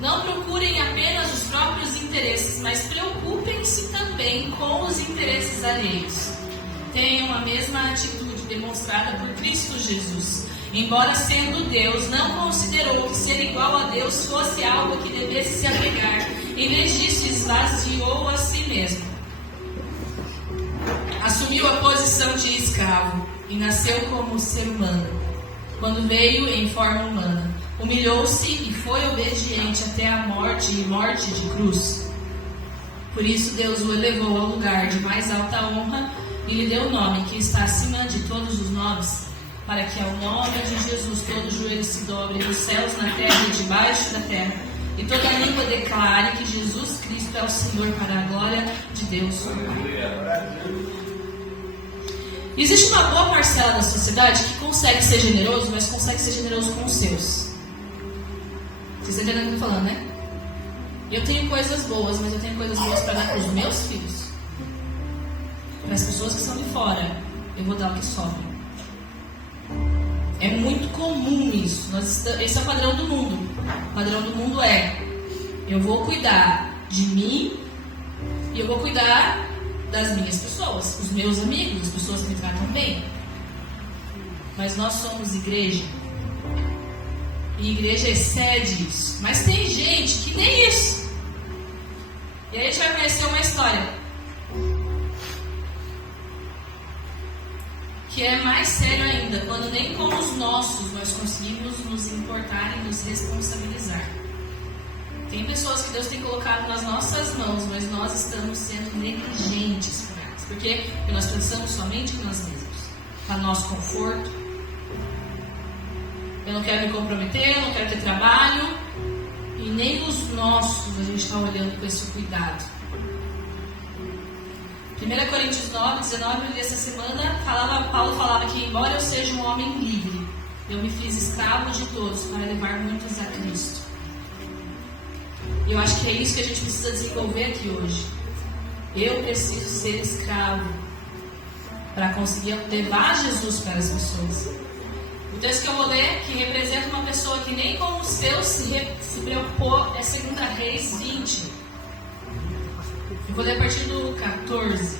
Não procurem apenas os próprios interesses, mas preocupem-se também com os interesses alheios. Tenham a mesma atitude demonstrada por Cristo Jesus. Embora sendo Deus, não considerou que ser igual a Deus fosse algo que devesse se apegar. Em vez disso, esvaziou a si mesmo. Assumiu a posição de escravo e nasceu como ser humano. Quando veio em forma humana, humilhou-se e foi obediente até a morte e morte de cruz. Por isso Deus o elevou ao lugar de mais alta honra e lhe deu o nome que está acima de todos os nomes, para que ao nome de Jesus todo joelho se dobre nos céus, na terra e debaixo da terra, e toda língua declare que Jesus Cristo é o Senhor, para a glória de Deus. Existe uma boa parcela da sociedade que consegue ser generoso, mas consegue ser generoso com os seus. Vocês entendem o que eu estou falando, né? Eu tenho coisas boas, mas eu tenho coisas boas para dar para os meus filhos. Para as pessoas que estão de fora, eu vou dar o que sobra. É muito comum isso. Esse é o padrão do mundo. O padrão do mundo é: eu vou cuidar de mim e eu vou cuidar das minhas pessoas, os meus amigos, as pessoas que me tratam bem. Mas nós somos igreja. E igreja excede isso. Mas tem gente que nem isso. E aí a gente vai conhecer uma história que é mais sério ainda, quando nem com os nossos nós conseguimos nos importar e nos responsabilizar. Tem pessoas que Deus tem colocado nas nossas mãos, mas nós estamos sendo negligentes com elas. Por quê? Porque nós pensamos somente em nós mesmos, para nosso conforto. Eu não quero me comprometer, eu não quero ter trabalho. E nem os nossos a gente está olhando com esse cuidado. 1 Coríntios 9, 19, dessa semana, Paulo falava que, embora eu seja um homem livre, eu me fiz escravo de todos para levar muitos a Cristo. E eu acho que é isso que a gente precisa desenvolver aqui hoje. Eu preciso ser escravo para conseguir levar Jesus para as pessoas. O texto que eu vou ler, que representa uma pessoa que nem com os seus se preocupou, é 2 Reis 20. Eu vou ler a partir do 14.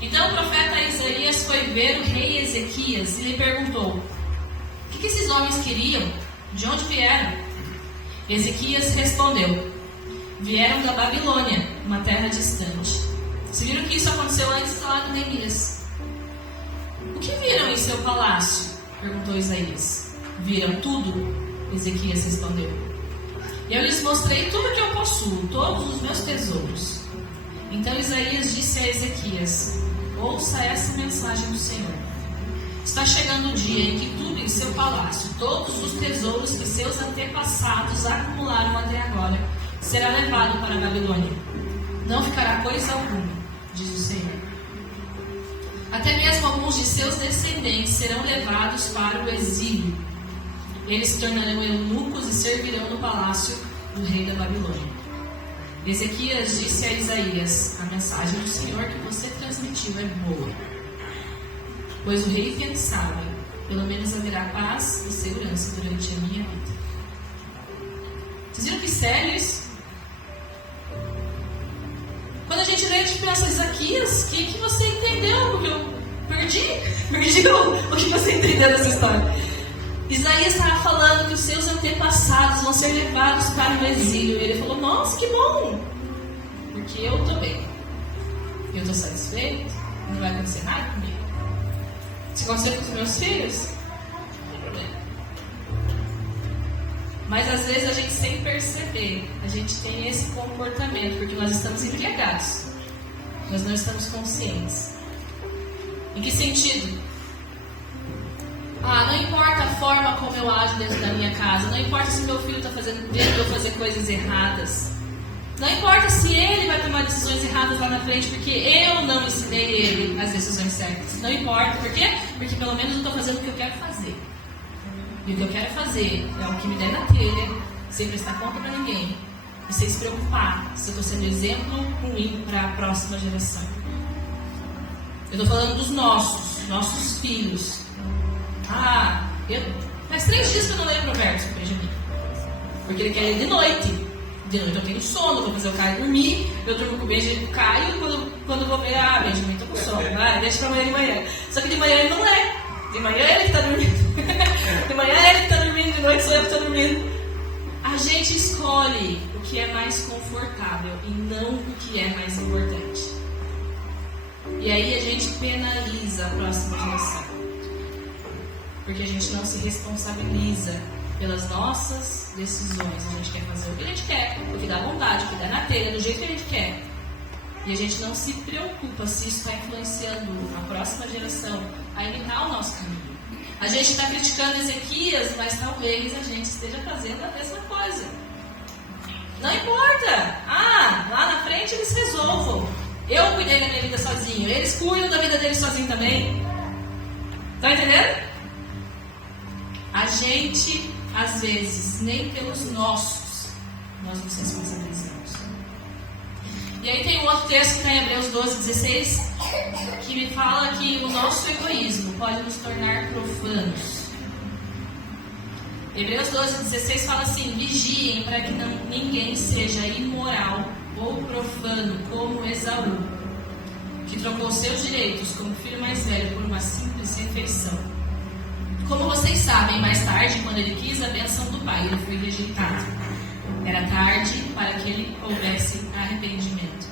Então o profeta Isaías foi ver o rei Ezequias e lhe perguntou: o que esses homens queriam? De onde vieram? Ezequias respondeu: vieram da Babilônia, uma terra distante. Se viram que isso aconteceu antes lá do Neemias. O que viram em seu palácio? Perguntou Isaías. Viram tudo? Ezequias respondeu. Eu lhes mostrei tudo que eu possuo, todos os meus tesouros. Então Isaías disse a Ezequias: ouça essa mensagem do Senhor. Está chegando o dia em que tudo em seu palácio, todos os tesouros que seus antepassados acumularam até agora, será levado para a Babilônia. Não ficará coisa alguma, diz o Senhor. Até mesmo alguns de seus descendentes serão levados para o exílio. Eles se tornarão eunucos e servirão no palácio do rei da Babilônia. Ezequias disse a Isaías: a mensagem do Senhor que você transmitiu é boa. Pois o rei pensava: pelo menos haverá paz e segurança durante a minha vida. Vocês viram que sério isso? Quando a gente lê, a gente pensa: Isaías, o que você entendeu? Porque eu perdi o que você entendeu dessa história. Isaías estava falando que os seus antepassados vão ser levados para o exílio. E ele falou: nossa, que bom! Porque eu estou bem. Eu estou satisfeito. Não vai acontecer nada comigo. Se acontecer com os meus filhos, não tem problema. Mas às vezes a gente, sem perceber, a gente tem esse comportamento, porque nós estamos embriagados. Nós não estamos conscientes. Em que sentido? Não importa a forma como eu ajo dentro da minha casa. Não importa se meu filho está vendo eu fazer coisas erradas. Não importa se ele vai tomar decisões erradas lá na frente, porque eu não ensinei ele as decisões certas. Não importa. Por quê? Porque pelo menos eu estou fazendo o que eu quero fazer. E o que eu quero fazer é o que me der na telha, sem prestar conta para ninguém. E sem se preocupar se eu estou sendo exemplo ruim para a próxima geração. Eu estou falando dos nossos filhos. Faz 3 dias que eu não leio Provérbios para o Benjamin. Porque ele quer ir de noite. De noite eu tenho sono, vou fazer o Caio dormir. Eu durmo com o Benjamin, com o Caio. Quando eu vou ver, Benjamin, estou com sono. Deixa para amanhã de manhã. Só que de manhã ele não é. De manhã ele que está dormindo. De manhã ele que está dormindo, de noite sou eu que estou dormindo. A gente escolhe o que é mais confortável e não o que é mais importante. E aí a gente penaliza a próxima geração. Porque a gente não se responsabiliza pelas nossas decisões. A gente quer fazer o que a gente quer, o que dá vontade, o que dá na telha, do jeito que a gente quer. E a gente não se preocupa se isso está influenciando a próxima geração a imitar o nosso caminho. A gente está criticando Ezequias, mas talvez a gente esteja fazendo a mesma coisa. Não importa. Lá na frente eles resolvam. Eu cuidei da minha vida sozinho. Eles cuidam da vida deles sozinho também. Tá entendendo? A gente, às vezes, nem pelos nossos, nós nos responsabilizamos. E aí tem um outro texto que está em Hebreus 12:16, que me fala que o nosso egoísmo pode nos tornar profanos. Hebreus 12:16 fala assim: vigiem para que ninguém seja imoral ou profano como Esaú, que trocou seus direitos como filho mais velho por uma simples refeição. Como vocês sabem, mais tarde, quando ele quis a bênção do pai, ele foi rejeitado. Era tarde para que ele houvesse arrependimento,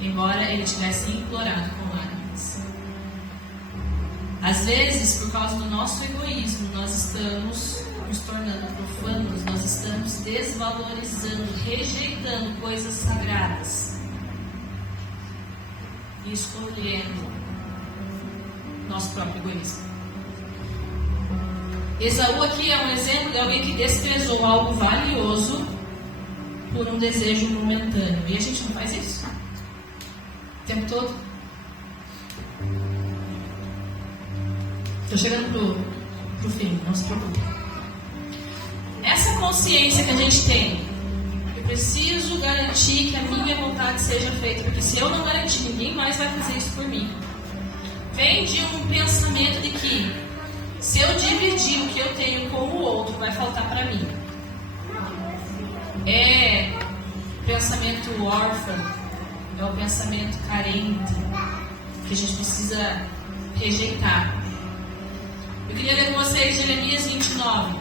embora ele tivesse implorado com lágrimas. Às vezes, por causa do nosso egoísmo, nós estamos nos tornando profanos, nós estamos desvalorizando, rejeitando coisas sagradas e escolhendo nosso próprio egoísmo. Esaú aqui é um exemplo de alguém que desprezou algo valioso por um desejo momentâneo. E a gente não faz isso o tempo todo. Estou chegando pro fim, não se preocupe. Essa consciência que a gente tem, eu preciso garantir que a minha vontade seja feita, porque se eu não garantir, ninguém mais vai fazer isso por mim. Vem de um pensamento de que se eu dividir o que eu tenho com o outro, vai faltar para mim. É o pensamento órfão, é o pensamento carente, que a gente precisa rejeitar. Eu queria ler com vocês Jeremias 29.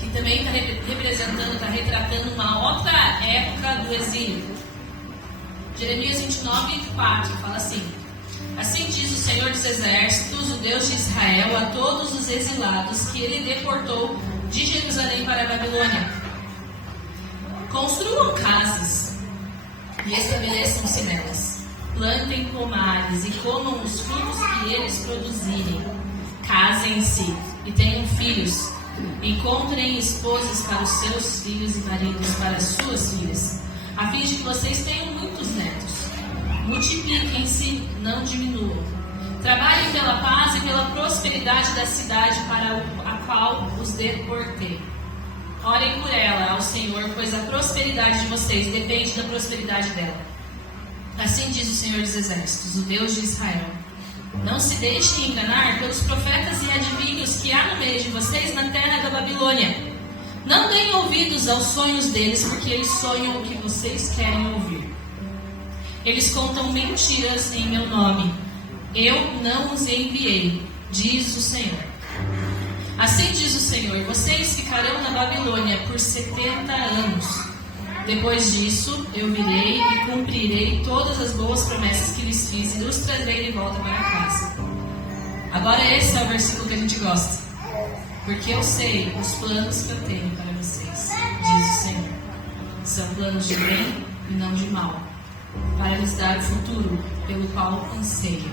Que também está representando, está retratando uma outra época do exílio. Jeremias 29:4 fala assim: assim diz o Senhor dos Exércitos, o Deus de Israel, a todos os exilados que ele deportou de Jerusalém para a Babilônia: construam casas e estabeleçam-se nelas, plantem pomares e comam os frutos que eles produzirem, casem-se e tenham filhos, encontrem esposas para os seus filhos e maridos para as suas filhas, a fim de que vocês tenham muitos netos. Multipliquem-se, não diminuam. Trabalhem pela paz e pela prosperidade da cidade para a qual os deportei. Orem por ela ao Senhor, pois a prosperidade de vocês depende da prosperidade dela. Assim diz o Senhor dos Exércitos, o Deus de Israel: não se deixem enganar pelos profetas e adivinhos que há no meio de vocês na terra da Babilônia. Não deem ouvidos aos sonhos deles, porque eles sonham o que vocês querem ouvir. Eles contam mentiras em meu nome. Eu não os enviei, diz o Senhor. Assim diz o Senhor: vocês ficarão na Babilônia por 70 anos. Depois disso, eu virei e cumprirei todas as boas promessas que lhes fiz e os trarei de volta para casa. Agora esse é o versículo que a gente gosta. Porque eu sei os planos que eu tenho para vocês, diz o Senhor. São planos de bem e não de mal, para lhes dar o futuro pelo qual anseiam.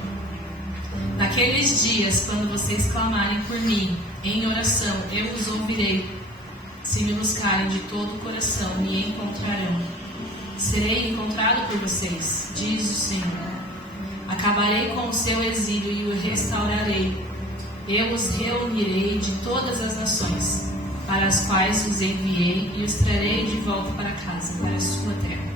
Naqueles dias, quando vocês clamarem por mim em oração, eu os ouvirei. Se me buscarem de todo o coração, me encontrarão. Serei encontrado por vocês, diz o Senhor. Acabarei com o seu exílio e o restaurarei. Eu os reunirei de todas as nações, para as quais os enviei, e os trarei de volta para casa, para a sua terra.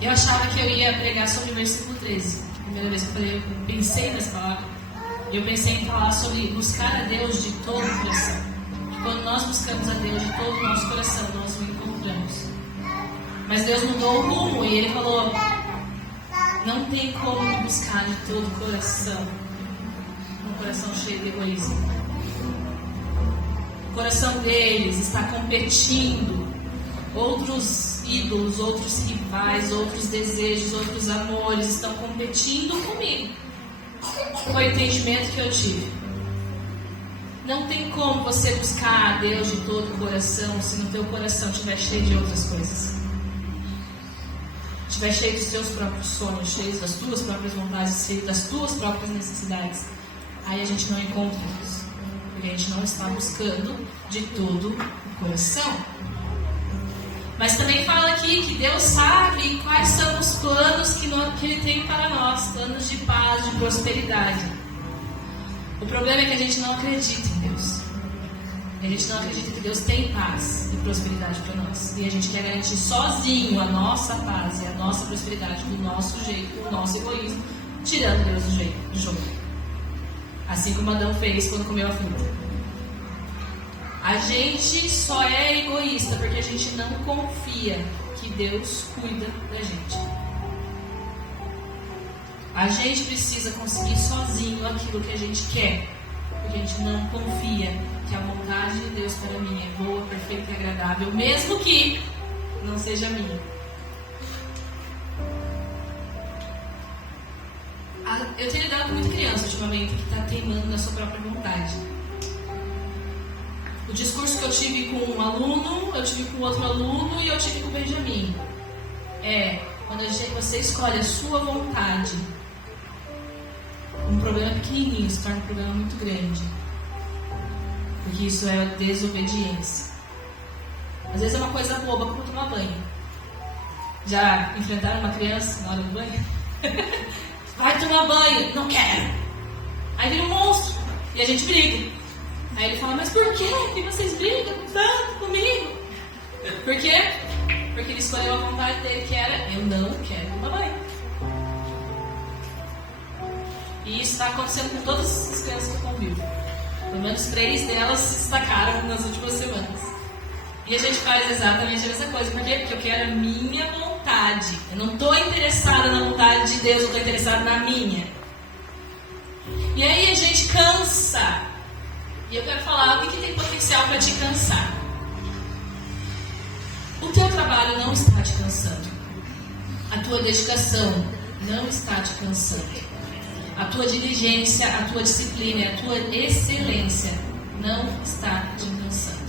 Eu achava que eu ia pregar sobre o versículo 13. Primeira vez que eu pensei nessa palavra. Eu pensei em falar sobre buscar a Deus de todo o coração. Quando nós buscamos a Deus de todo o nosso coração, nós o encontramos. Mas Deus mudou o rumo e Ele falou: não tem como me buscar de todo o coração. Um coração cheio de egoísmo. O coração deles está competindo. Outros ídolos, outros rivais, outros desejos, outros amores estão competindo comigo. Foi o entendimento que eu tive. Não tem como você buscar a Deus de todo o coração se no teu coração estiver cheio de outras coisas. Estiver cheio dos teus próprios sonhos, cheio das tuas próprias vontades, cheio das tuas próprias necessidades. Aí a gente não encontra isso. Porque a gente não está buscando de todo o coração. Mas também fala aqui que Deus sabe quais são os planos que Ele tem para nós. Planos de paz, de prosperidade. O problema é que a gente não acredita em Deus. A gente não acredita que Deus tem paz e prosperidade para nós. E a gente quer garantir sozinho a nossa paz e a nossa prosperidade do nosso jeito, do nosso egoísmo, tirando Deus do jogo. Assim como Adão fez quando comeu a fruta. A gente só é egoísta porque a gente não confia que Deus cuida da gente. A gente precisa conseguir sozinho aquilo que a gente quer, porque a gente não confia que a vontade de Deus para mim é boa, perfeita e agradável, mesmo que não seja minha. Eu tenho lidado com muita criança ultimamente que está teimando na sua própria vontade. O discurso que eu tive com um aluno, eu tive com outro aluno e eu tive com o Benjamin. Quando você escolhe a sua vontade, um problema pequenininho se torna um problema muito grande. Porque isso é desobediência. Às vezes é uma coisa boba como tomar banho. Já enfrentaram uma criança na hora do banho? Vai tomar banho, não quero. Aí vira um monstro e a gente briga. Aí ele fala: mas por quê que vocês brigam tanto comigo? Por quê? Porque ele escolheu a vontade dele, que era: eu não quero tomar banho. E isso está acontecendo com todas as crianças que eu convivo. Pelo menos 3 delas se destacaram nas últimas semanas. E a gente faz exatamente essa coisa. Por quê? Porque eu quero a minha vontade. Eu não estou interessada na vontade de Deus, eu estou interessada na minha. E aí a gente cansa. E eu quero falar o que tem potencial para te cansar. O teu trabalho não está te cansando. A tua dedicação não está te cansando. A tua diligência, a tua disciplina, a tua excelência não está te cansando.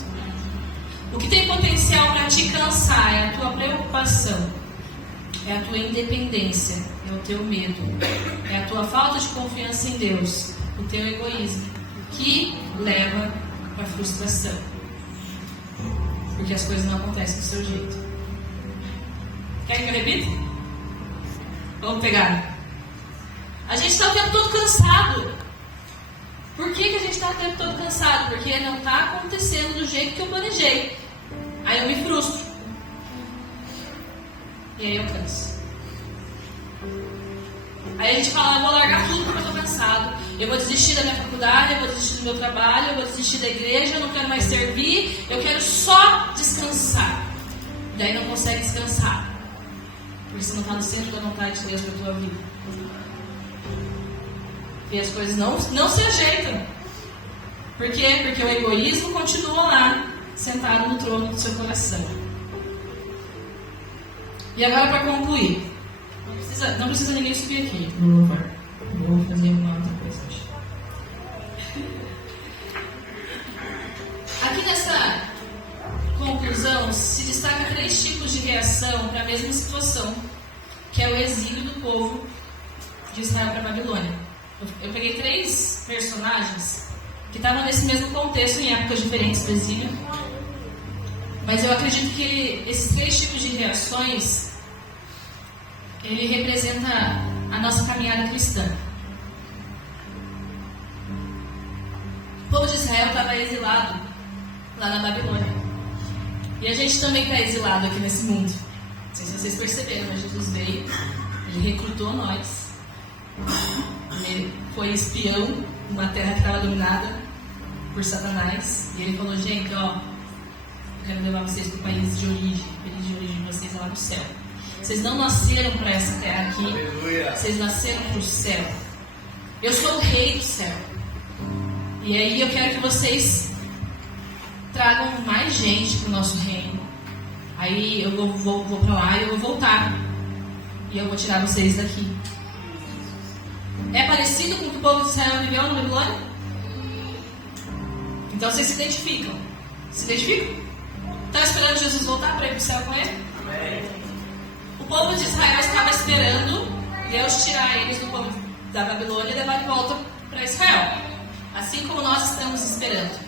O que tem potencial para te cansar é a tua preocupação, é a tua independência, é o teu medo, é a tua falta de confiança em Deus, o teu egoísmo, que leva para frustração. Porque as coisas não acontecem do seu jeito. Quer que eu repita? Vamos pegar. A gente está o tempo todo cansado. Por que a gente está o tempo todo cansado? Porque não está acontecendo do jeito que eu planejei. Aí eu me frustro. E aí eu canso. Aí a gente fala: eu vou largar tudo porque eu estou cansado. Eu vou desistir da minha faculdade, eu vou desistir do meu trabalho, eu vou desistir da igreja, eu não quero mais servir, eu quero só descansar. Daí não consegue descansar. Porque você não está no centro da vontade de Deus para a tua vida. E as coisas não se ajeitam. Por quê? Porque o egoísmo continua lá, sentado no trono do seu coração. E agora, para concluir, não precisa ninguém subir aqui no louvor. Vou fazer uma outra coisa. Aqui nessa conclusão se destaca 3 tipos de reação para a mesma situação, que é o exílio do povo de Israel para a Babilônia. Eu peguei 3 personagens que estavam nesse mesmo contexto em épocas diferentes do exílio, mas eu acredito que esses 3 tipos de reações ele representa a nossa caminhada cristã. O povo de Israel estava exilado lá na Babilônia, e a gente também está exilado aqui nesse mundo. sei se vocês perceberam, mas Jesus veio, ele recrutou nós, ele foi espião numa terra que estava dominada por Satanás, e ele falou: gente, ó, eu quero levar vocês para o país de origem, o país de origem de vocês é lá no céu. Vocês não nasceram para essa terra aqui, vocês nasceram para o céu. Eu sou o rei do céu. E aí eu quero que vocês tragam mais gente para o nosso reino. Aí eu vou para lá e eu vou voltar. E eu vou tirar vocês daqui. É parecido com o que o povo de Israel viveu na Babilônia? Então vocês se identificam. Se identificam? Estão esperando Jesus voltar para ir para o céu com ele? Amém. O povo de Israel estava esperando Deus tirar eles do povo da Babilônia e levar de volta para Israel. Assim como nós estamos esperando.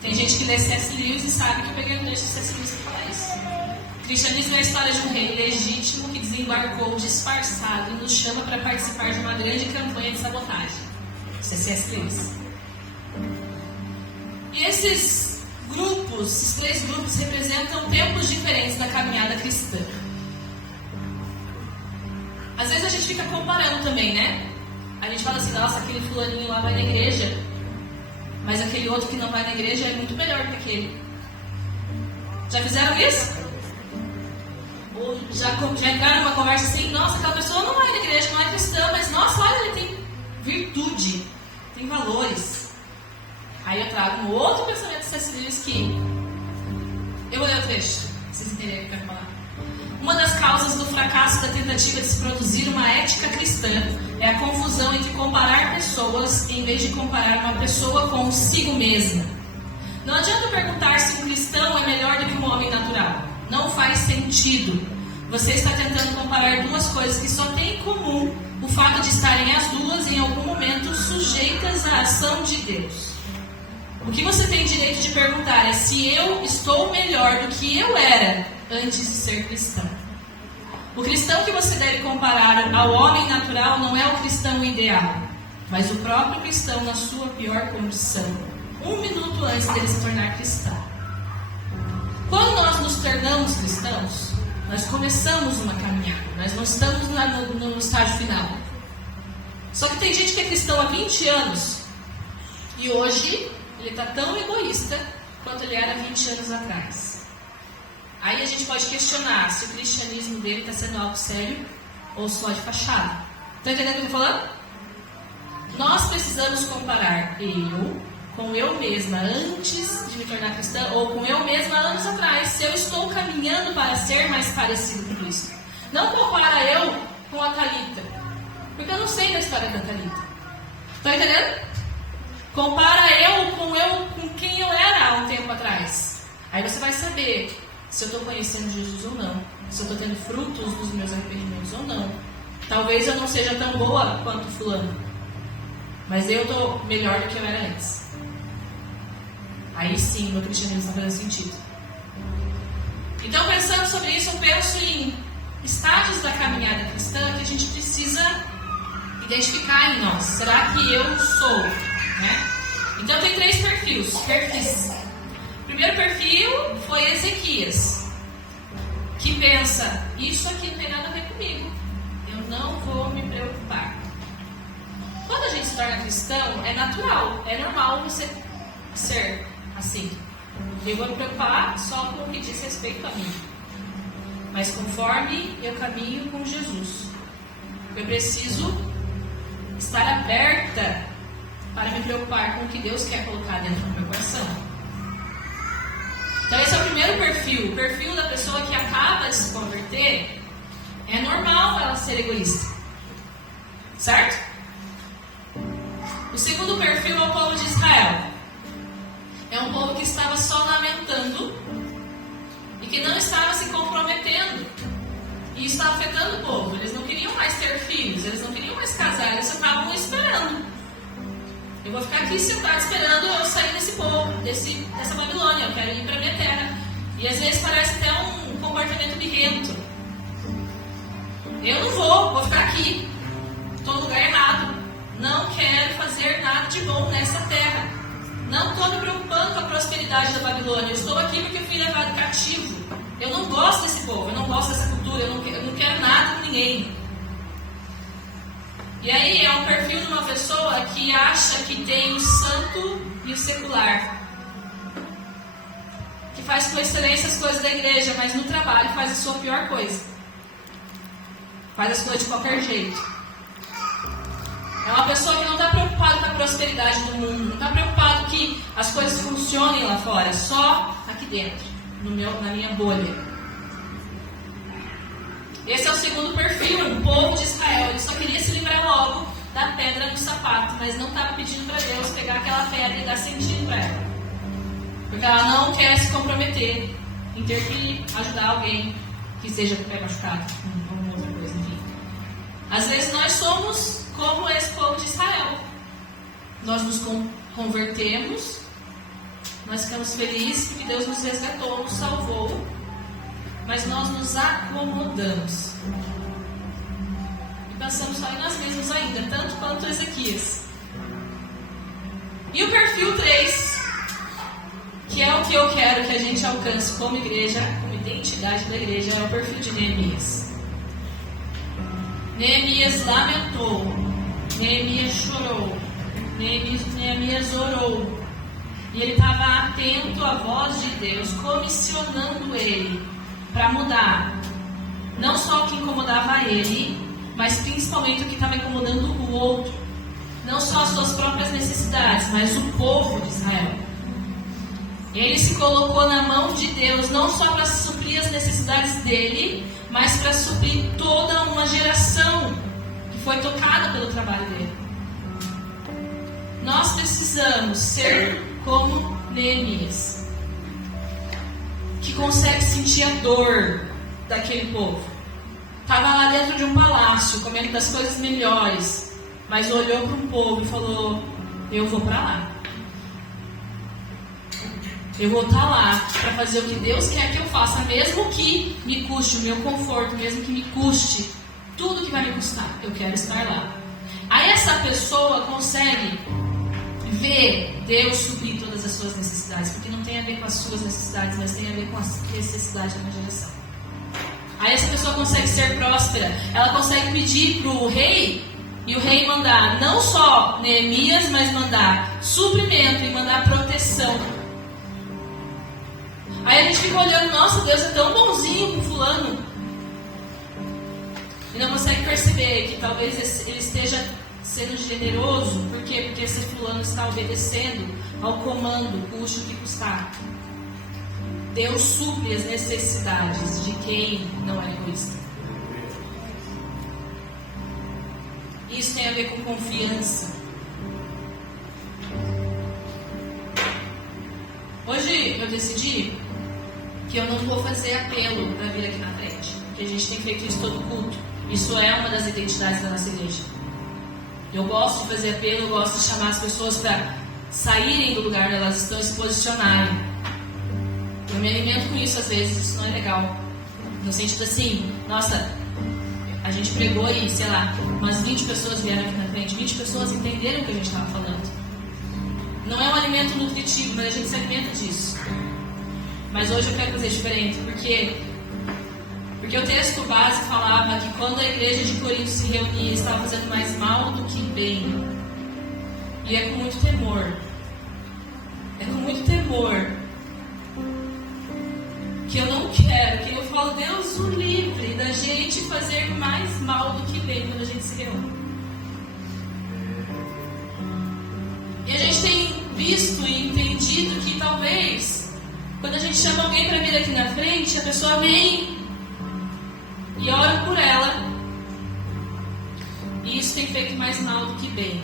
Tem gente que lê C.S. Lewis e sabe que eu peguei no texto de C.S. Lewis para falar isso. O cristianismo é a história de um rei legítimo que desembarcou disfarçado e nos chama para participar de uma grande campanha de sabotagem. Isso é C.S. Lewis. E esses três grupos representam tempos diferentes da caminhada cristã. Às vezes a gente fica comparando também, né? A gente fala assim: nossa, aquele fulaninho lá vai na igreja, mas aquele outro que não vai na igreja é muito melhor que aquele. Já fizeram isso? Ou já entraram numa conversa assim: nossa, aquela pessoa não vai na igreja, não é cristã, mas nossa, olha, ele tem virtude, tem valores. Aí eu trago um outro pensamento de C.S. Lewis que eu vou ler o trecho, pra vocês entenderem o que eu quero falar. Uma das causas do fracasso da tentativa de se produzir uma ética cristã é a confusão entre comparar pessoas em vez de comparar uma pessoa consigo mesma. Não adianta perguntar se um cristão é melhor do que um homem natural. Não faz sentido. Você está tentando comparar duas coisas que só têm em comum o fato de estarem as duas em algum momento sujeitas à ação de Deus. O que você tem direito de perguntar é se eu estou melhor do que eu era antes de ser cristão. O cristão que você deve comparar ao homem natural não é o cristão ideal, mas o próprio cristão na sua pior condição, 1 minuto antes dele se tornar cristão. Quando nós nos tornamos cristãos, nós começamos uma caminhada, nós não estamos no estágio final. Só que tem gente que é cristão há 20 anos e hoje ele está tão egoísta quanto ele era 20 anos atrás. Aí a gente pode questionar se o cristianismo dele está sendo algo sério ou só de fachada. Estão entendendo o que eu estou falando? Nós precisamos comparar eu com eu mesma antes de me tornar cristã ou com eu mesma anos atrás, se eu estou caminhando para ser mais parecido com Cristo. Não compara eu com a Thalita, porque eu não sei da história da Thalita. Estão entendendo? Compara eu com quem eu era há um tempo atrás. Aí você vai saber se eu estou conhecendo Jesus ou não, se eu estou tendo frutos dos meus arrependimentos ou não. Talvez eu não seja tão boa quanto fulano, mas eu estou melhor do que eu era antes. Aí sim, meu cristianismo está fazendo sentido. Então, pensando sobre isso, eu penso em estágios da caminhada cristã que a gente precisa identificar em nós. Será que eu sou? Né? Então, tem 3 perfis. O primeiro perfil foi Ezequias, que pensa: isso aqui não tem nada a ver comigo, eu não vou me preocupar. Quando a gente se torna cristão, é natural, é normal você ser assim. Eu vou me preocupar só com o que diz respeito a mim, mas conforme eu caminho com Jesus, eu preciso estar aberta para me preocupar com o que Deus quer colocar dentro do meu coração. Então esse é o primeiro perfil. O perfil da pessoa que acaba de se converter. É normal ela ser egoísta, certo? O segundo perfil é o povo de Israel. É um povo que estava só lamentando e que não estava se comprometendo. E isso estava afetando o povo. Eles não queriam mais ter filhos, eles não queriam mais casar, eles estavam esperando. Eu vou ficar aqui sentado esperando eu sair desse povo, dessa Babilônia. Eu quero ir para a minha terra. E às vezes parece até um comportamento birrento. Eu não vou ficar aqui. Estou no lugar errado. Não quero fazer nada de bom nessa terra. Não estou me preocupando com a prosperidade da Babilônia. Eu estou aqui porque eu fui levado cativo. Eu não gosto desse povo, eu não gosto outro, eu não quero nada com ninguém. E aí é um perfil de uma pessoa que acha que tem o santo e o secular. Que faz com excelência as coisas da igreja, mas no trabalho faz a sua pior coisa. Faz as coisas de qualquer jeito. É uma pessoa que não está preocupada com a prosperidade do mundo, não está preocupada que as coisas funcionem lá fora, só aqui dentro, na minha bolha. Esse é o segundo perfil, o povo de Israel. Ele só queria se livrar logo da pedra no sapato, mas não estava pedindo para Deus pegar aquela pedra e dar sentido para ela. Porque ela não quer se comprometer em ter que ajudar alguém que esteja com o pé machucado, ou outra coisa, enfim. Às vezes nós somos como esse povo de Israel. Nós nos convertemos, nós ficamos felizes que Deus nos resgatou, nos salvou, mas nós nos acomodamos. E pensamos só em nós mesmos ainda, tanto quanto Ezequias. E o perfil 3, que é o que eu quero que a gente alcance como igreja, como identidade da igreja, é o perfil de Neemias. Neemias lamentou, Neemias chorou, Neemias orou. E ele estava atento à voz de Deus, comissionando ele para mudar. Não só o que incomodava ele, mas principalmente o que estava incomodando o outro. Não só as suas próprias necessidades, mas o povo de Israel. Ele se colocou na mão de Deus, não só para suprir as necessidades dele, mas para suprir toda uma geração que foi tocada pelo trabalho dele. Nós precisamos ser como Neemias, que consegue sentir a dor daquele povo. Estava lá dentro de um palácio, comendo das coisas melhores, mas olhou para um povo e falou: eu vou para lá. Eu vou estar lá para fazer o que Deus quer que eu faça, mesmo que me custe o meu conforto, mesmo que me custe tudo que vai me custar. Eu quero estar lá. Aí essa pessoa consegue ver Deus suprir todas as suas necessidades, porque não tem a ver com as suas necessidades, mas tem a ver com as necessidades de uma geração. Aí essa pessoa consegue ser próspera, ela consegue pedir para o rei, e o rei mandar não só Neemias, mas mandar suprimento e mandar proteção. Aí a gente fica olhando, nossa, Deus é tão bonzinho com fulano, e não consegue perceber que talvez ele esteja sendo generoso. Por quê? Porque esse fulano está obedecendo ao comando, custe o que custar. Deus supre as necessidades de quem não é egoísta. Isso tem a ver com confiança. Hoje eu decidi que eu não vou fazer apelo para vir aqui na frente, porque a gente tem feito isso todo culto. Isso é uma das identidades da nossa igreja. Eu gosto de fazer apelo, eu gosto de chamar as pessoas para saírem do lugar onde elas estão e se posicionarem. Eu me alimento com isso às vezes, isso não é legal. No sentido assim, nossa, a gente pregou e, sei lá, umas 20 pessoas vieram aqui na frente, 20 pessoas entenderam o que a gente estava falando. Não é um alimento nutritivo, mas a gente se alimenta disso. Mas hoje eu quero fazer diferente, porque o texto base falava que quando a igreja de Corinto se reunia, estava fazendo mais mal do que bem. E é com muito temor. É com muito temor que eu não quero, que eu falo, Deus o livre da gente fazer mais mal do que bem quando a gente se reúne. E a gente tem visto e entendido que talvez, quando a gente chama alguém para vir aqui na frente, a pessoa vem e ora por ela, e isso tem feito mais mal do que bem,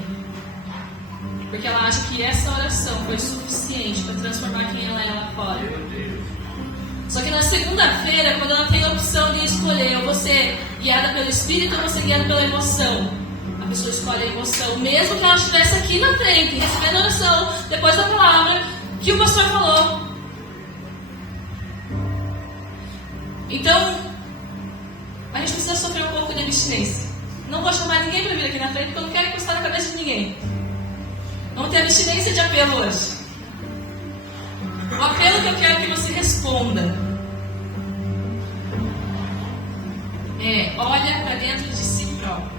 porque ela acha que essa oração foi suficiente para transformar quem ela é lá fora. Só que na segunda-feira, quando ela tem a opção de escolher, eu vou ser guiada pelo Espírito ou vou ser guiada pela emoção, a pessoa escolhe a emoção, mesmo que ela estivesse aqui na frente, recebendo a oração, depois da palavra que o pastor falou. Então, a gente precisa sofrer um pouco de abstinência. Não vou chamar ninguém para vir aqui na frente, porque eu não quero encostar na cabeça de ninguém. Vamos ter abstinência de apelo hoje. O apelo que eu quero que você responda olha para dentro de si próprio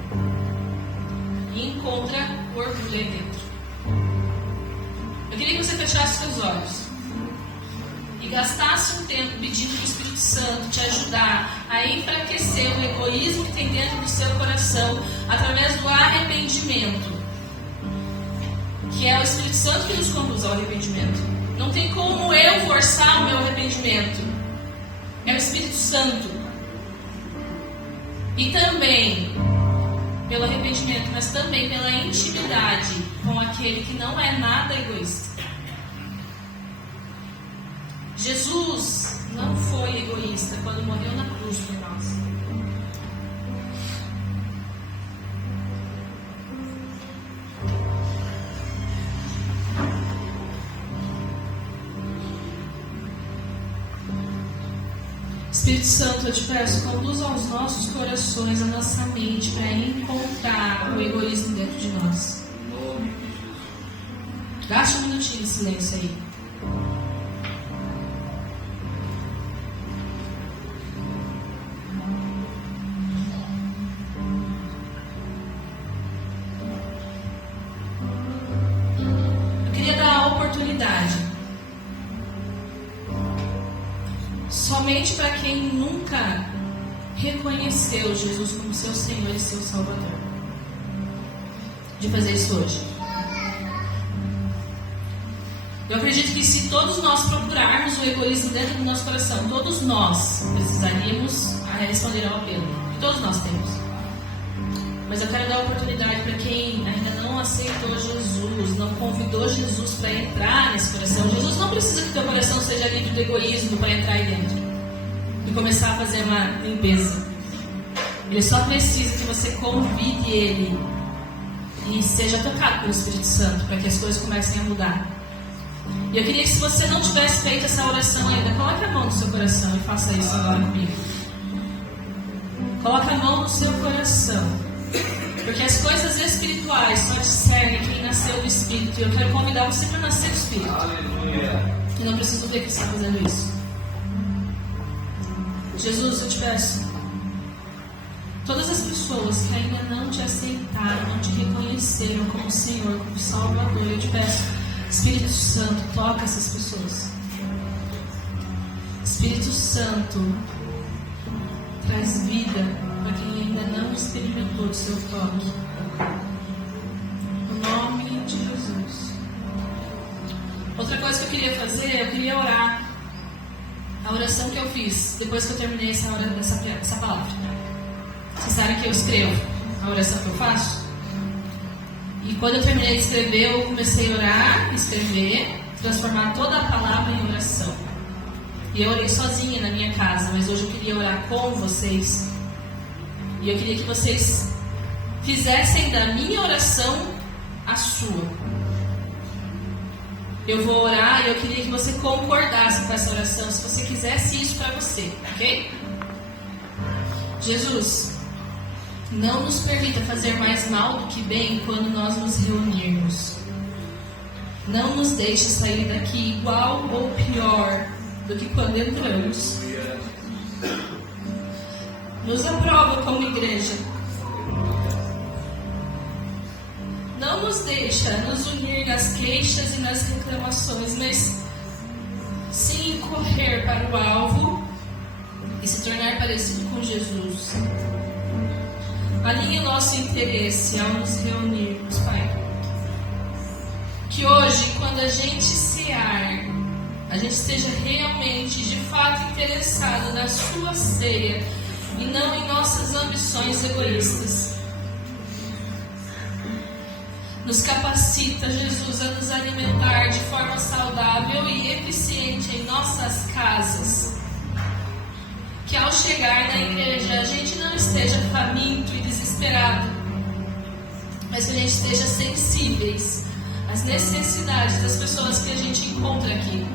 e encontra o orgulho aí dentro. Eu queria que você fechasse seus olhos e gastasse um tempo pedindo para o Espírito Santo te ajudar a enfraquecer o egoísmo que tem dentro do seu coração através do arrependimento, que é o Espírito Santo que nos conduz ao arrependimento. Não tem como eu forçar o meu arrependimento. É o Espírito Santo. E também pelo arrependimento, mas também pela intimidade com aquele que não é nada egoísta. Jesus não foi egoísta quando morreu na cruz por nós. Espírito Santo, eu te peço, conduza aos nossos corações, a nossa mente, para encontrar o egoísmo dentro de nós. Gaste um minutinho de silêncio aí. Eu queria dar a oportunidade somente para quem nunca reconheceu Jesus como seu Senhor e seu Salvador, de fazer isso hoje. Eu acredito que se todos nós procurarmos o egoísmo dentro do nosso coração, todos nós precisaríamos responder ao apelo, que todos nós temos. Mas eu quero dar a oportunidade para quem ainda não aceitou Jesus, não convidou Jesus para entrar nesse coração. Jesus não precisa que o teu coração seja livre do egoísmo para entrar aí dentro e começar a fazer uma limpeza. Ele só precisa que você convide Ele e seja tocado pelo Espírito Santo para que as coisas comecem a mudar. E eu queria que, se você não tivesse feito essa oração ainda, coloque a mão no seu coração e faça isso agora comigo. Coloque a mão no seu coração. Porque as coisas espirituais só discernem quem nasceu do Espírito. E eu quero convidar você para nascer do Espírito. Aleluia. E não preciso ver que você está fazendo isso. Jesus, eu te peço, todas as pessoas que ainda não te aceitaram, não te reconheceram como Senhor, como Salvador, eu te peço, Espírito Santo, toca essas pessoas. Espírito Santo, traz vida para quem ainda não experimentou do seu toque. No nome de Jesus. Outra coisa que eu queria fazer, eu queria orar. A oração que eu fiz depois que eu terminei essa palavra. Vocês sabem que eu escrevo a oração que eu faço? E quando eu terminei de escrever, eu comecei a orar, escrever, transformar toda a palavra em oração. E eu orei sozinha na minha casa, mas hoje eu queria orar com vocês. E eu queria que vocês fizessem da minha oração a sua. Eu vou orar e eu queria que você concordasse com essa oração, se você quisesse isso para você, ok? Jesus, não nos permita fazer mais mal do que bem quando nós nos reunirmos. Não nos deixe sair daqui igual ou pior do que quando entramos. Nos aprova como igreja. Não nos deixa nos unir nas queixas e nas reclamações, mas sim correr para o alvo e se tornar parecido com Jesus. Alinhe nosso interesse ao nos reunirmos, Pai. Que hoje, quando a gente cear, a gente esteja realmente, de fato, interessado na sua ceia e não em nossas ambições egoístas. Nos capacita, Jesus, a nos alimentar de forma saudável e eficiente em nossas casas. Que ao chegar na igreja, a gente não esteja faminto e desesperado, mas que a gente esteja sensíveis às necessidades das pessoas que a gente encontra aqui.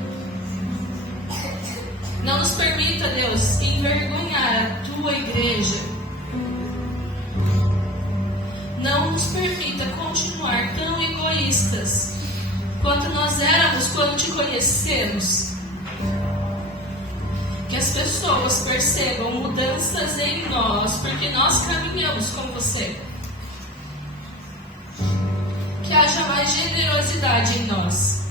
Não nos permita, Deus, envergonhar a tua igreja. Não nos permita continuar tão egoístas quanto nós éramos quando te conhecemos. Que as as pessoas percebam mudanças em nós, porque nós caminhamos com você. Que haja mais generosidade em nós.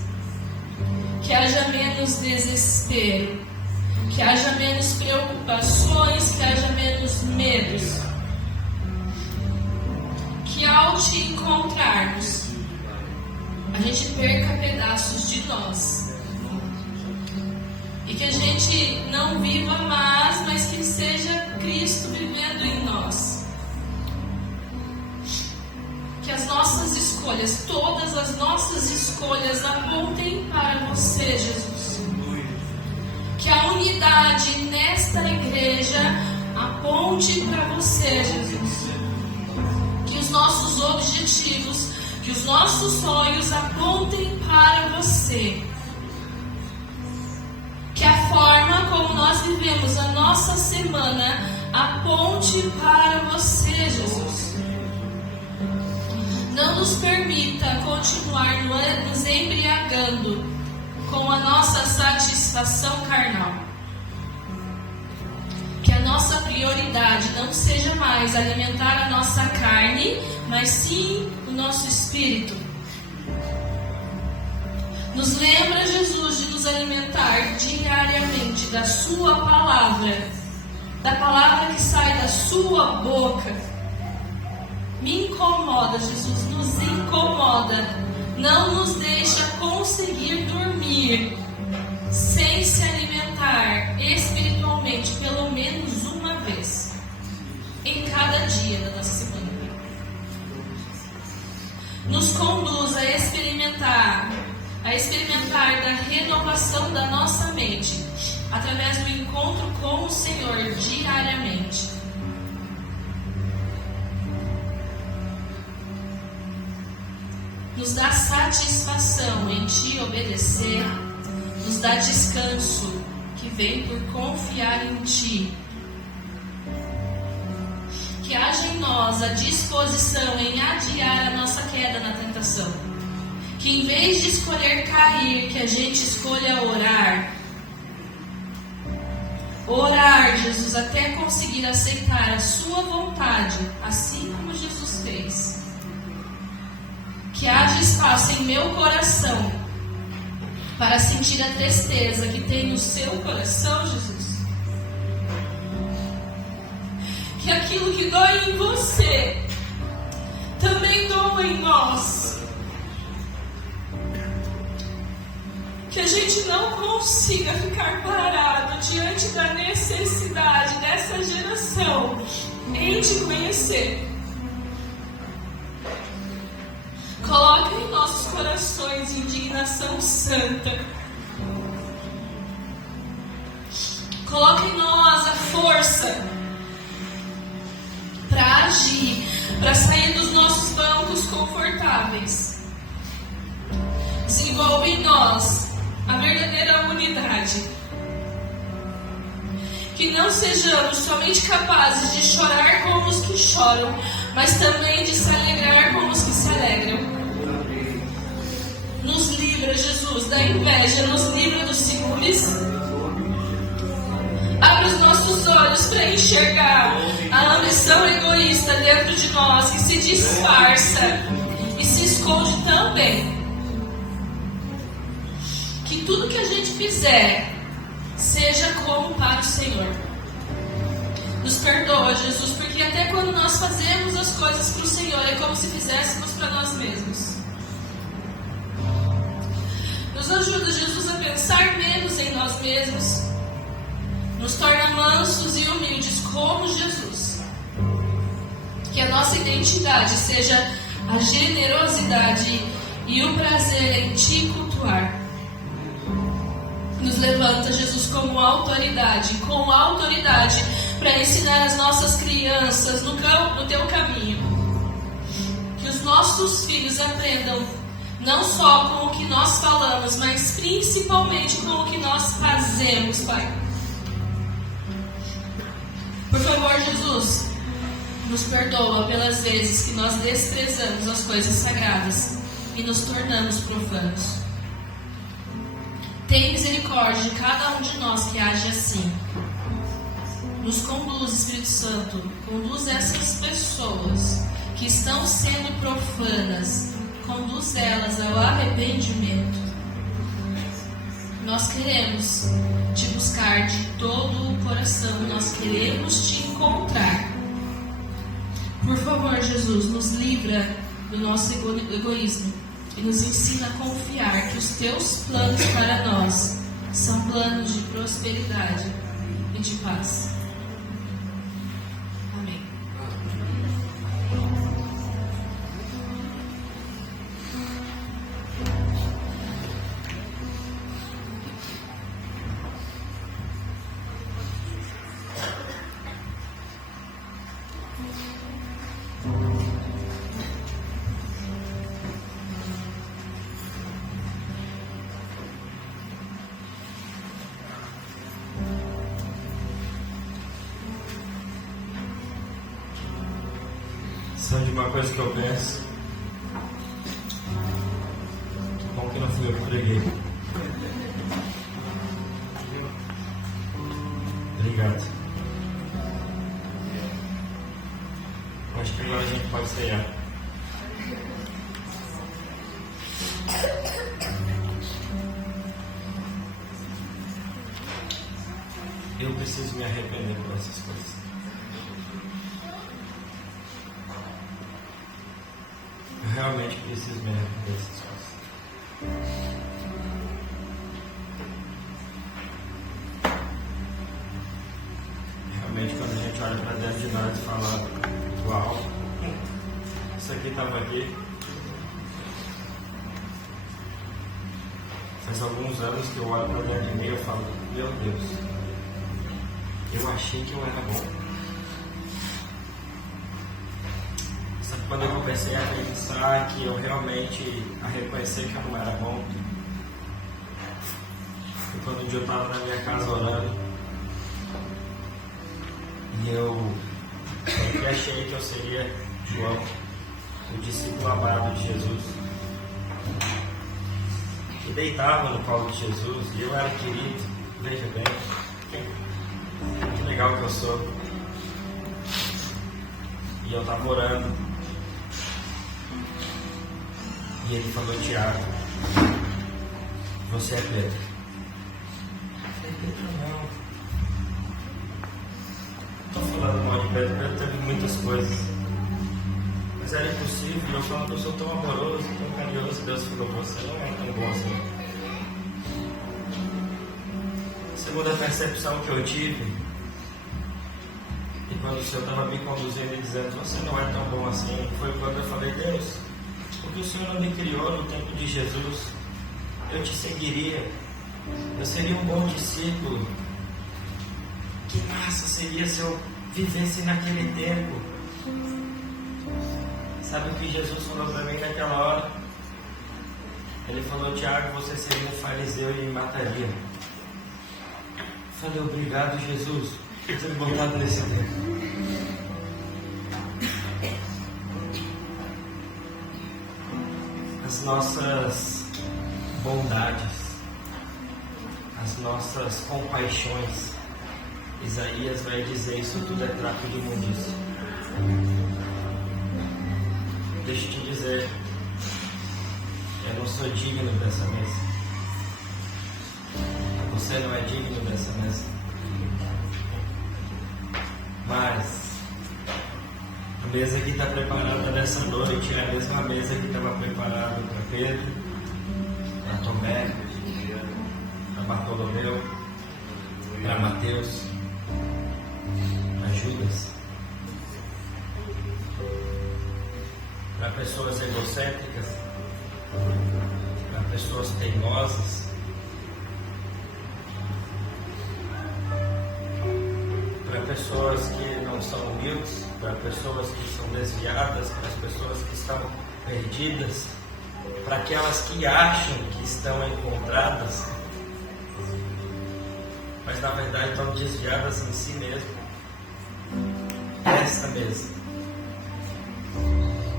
Que haja menos desespero. Que haja menos preocupações, que haja menos medos. Que ao te encontrarmos, a gente perca pedaços de nós. E que a gente não viva mais, mas que seja Cristo vivendo em nós. Que as nossas escolhas, todas as nossas escolhas apontem para você, Jesus. Que a unidade nesta igreja aponte para você, Jesus. Que os nossos objetivos, que os nossos sonhos apontem para você. Que a forma como nós vivemos a nossa semana aponte para você, Jesus. Não nos permita continuar nos embriagando com a nossa satisfação carnal. Que a nossa prioridade não seja mais alimentar a nossa carne, mas sim o nosso espírito. Nos lembra, Jesus, de nos alimentar diariamente da sua palavra, da palavra que sai da sua boca. Me incomoda, Jesus, nos incomoda. Não nos deixa conseguir dormir sem se alimentar espiritualmente pelo menos uma vez em cada dia da nossa semana. Nos conduz a experimentar da renovação da nossa mente através do encontro com o Senhor diariamente. Nos dá satisfação em Te obedecer, nos dá descanso que vem por confiar em Ti. Que haja em nós a disposição em adiar a nossa queda na tentação. Que em vez de escolher cair, que a gente escolha orar. Orar, Jesus, até conseguir aceitar a Sua vontade, assim como Jesus fez. Que haja espaço em meu coração para sentir a tristeza que tem no seu coração, Jesus. Que aquilo que dói em você também doa em nós. Que a gente não consiga ficar parado diante da necessidade dessa geração em Te conhecer. Coloca em nossos corações indignação santa. Coloca em nós a força para agir, para sair dos nossos bancos confortáveis. Desenvolve em nós a verdadeira unidade. Que não sejamos somente capazes de chorar como os que choram, mas também de se alegrar como os que se alegram. Nos livra, Jesus, da inveja, nos livra dos ciúmes. Abre os nossos olhos para enxergar a ambição egoísta dentro de nós, que se disfarça e se esconde também. Que tudo que a gente fizer seja como para o Senhor. Nos perdoa, Jesus, porque até quando nós fazemos as coisas para o Senhor, é como se fizéssemos para nós mesmos. Nos ajuda, Jesus, a pensar menos em nós mesmos. Nos torna mansos e humildes como Jesus. Que a nossa identidade seja a generosidade e o prazer em Te cultuar. Nos levanta, Jesus, com autoridade para ensinar as nossas crianças no Teu caminho. Que os nossos filhos aprendam não só com o que nós falamos, mas principalmente com o que nós fazemos, Pai. Por favor, Jesus, nos perdoa pelas vezes que nós desprezamos as coisas sagradas e nos tornamos profanos. Tem misericórdia de cada um de nós que age assim. Nos conduz, Espírito Santo, conduz essas pessoas que estão sendo profanas, conduz elas ao arrependimento. Nós queremos te buscar de todo o coração, nós queremos te encontrar. Por favor, Jesus, nos livra do nosso egoísmo e nos ensina a confiar que os teus planos para nós são planos de prosperidade e de paz. Amém. Sabe de uma coisa que eu penso? Que bom que não fui eu que preguei. Obrigado. Acho que agora a gente pode ceiar. Eu preciso me arrepender por essas coisas. Eu realmente preciso me arrepender dessas coisas. Realmente, quando a gente olha para dentro de nós e fala, uau, isso aqui estava aqui. Faz alguns anos que eu olho para dentro de mim e eu falo, meu Deus, eu achei que eu era bom. Quando eu comecei a pensar que eu realmente a reconhecer que eu não era bom, e quando um dia eu estava na minha casa orando, e eu sempre achei que eu seria João, o discípulo amado de Jesus, que deitava no colo de Jesus, e eu era querido, veja bem, que legal que eu sou, e eu estava orando. E ele falou, Tiago, você é Pedro. Eu falei, Pedro não. Não estou falando mal de Pedro, Pedro teve muitas coisas. Mas era impossível, eu falo que eu sou tão amoroso, tão carinhoso, Deus falou, você não é tão bom assim. Segunda percepção que eu tive, e quando o Senhor estava me conduzindo e dizendo, você não é tão bom assim, foi quando eu falei, Deus, porque o Senhor não me criou no tempo de Jesus, eu te seguiria, eu seria um bom discípulo. Que massa seria se eu vivesse naquele tempo. Sabe o que Jesus falou para mim naquela hora? Ele falou, Tiago, você seria um fariseu e me mataria. Eu falei, obrigado, Jesus, por ter me botado nesse tempo. As nossas bondades, as nossas compaixões, Isaías vai dizer, isso tudo é trapo de imundícia. Deixa eu te dizer, eu não sou digno dessa mesa. Você não é digno dessa mesa. Mas a mesa que está preparada nessa noite é a mesma mesa que estava preparada para Pedro, para Tomé, para Bartolomeu, para Mateus, para Judas, para pessoas egocêntricas, para pessoas teimosas, para pessoas que não são humildes, para pessoas que são desviadas, para as pessoas que estão perdidas, para aquelas que acham que estão encontradas, mas na verdade estão desviadas em si mesmo. Essa mesa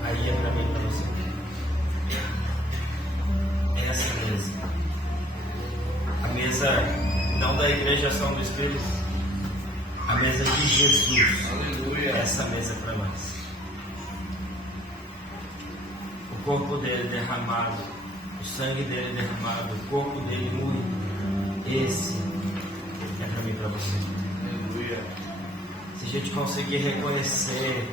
aí é para mim e para você. Essa mesa, a mesa não da Igreja Ação do Espírito, A mesa de Jesus. Aleluia. Essa mesa é para nós. O corpo dele derramado, o sangue dele derramado, o corpo dele moído. Esse é para mim e para você. Aleluia. Se a gente conseguir reconhecer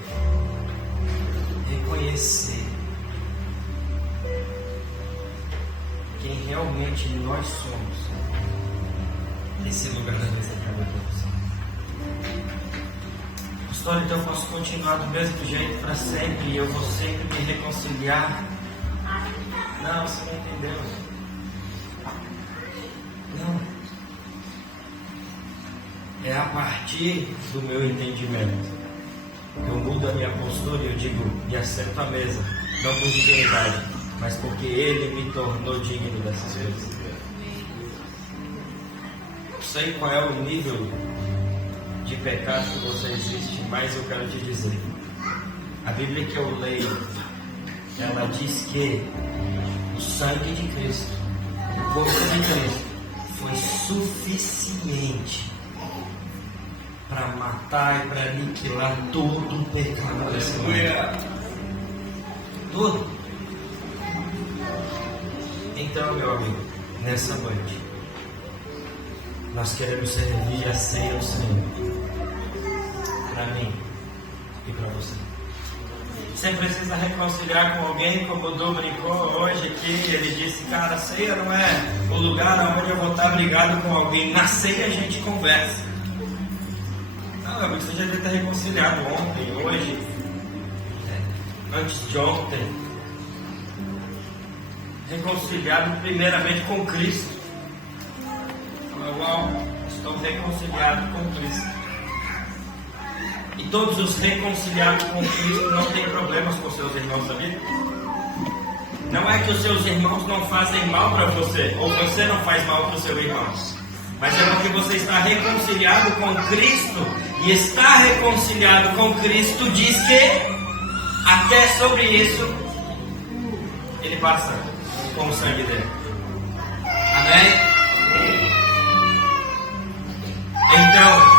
quem realmente nós somos, esse lugar da mesa é para mim e para você. Pastor, então eu posso continuar do mesmo jeito para sempre e eu vou sempre me reconciliar? Não, você não entendeu. Não. É a partir do meu entendimento. Eu mudo a minha postura e eu digo, me assento à mesa, não por dignidade, mas porque Ele me tornou digno dessas coisas. Não sei qual é o nível de pecado que você existe, mas eu quero te dizer, a Bíblia que eu leio, ela diz que o sangue de Cristo, o corpo de Cristo, foi suficiente para matar e para aniquilar todo o pecado desse mundo. Aleluia. Tudo. Então, meu amigo, nessa noite, nós queremos servir a ceia ao Senhor. Para mim e para você. Você precisa reconciliar com alguém, como o Du brincou hoje aqui. Ele disse, cara, a ceia não é o lugar onde eu vou estar brigado com alguém. Na ceia a gente conversa. Não, amigo, você já deve estar reconciliado ontem, hoje, antes de ontem. Reconciliado primeiramente com Cristo. Uau, estou reconciliado com Cristo. E todos os reconciliados com Cristo não têm problemas com seus irmãos, sabia? Não é que os seus irmãos não fazem mal para você, ou você não faz mal para o seu irmão, mas é porque você está reconciliado com Cristo, e estar reconciliado com Cristo diz que até sobre isso Ele passa com o sangue dele. Amém? Então,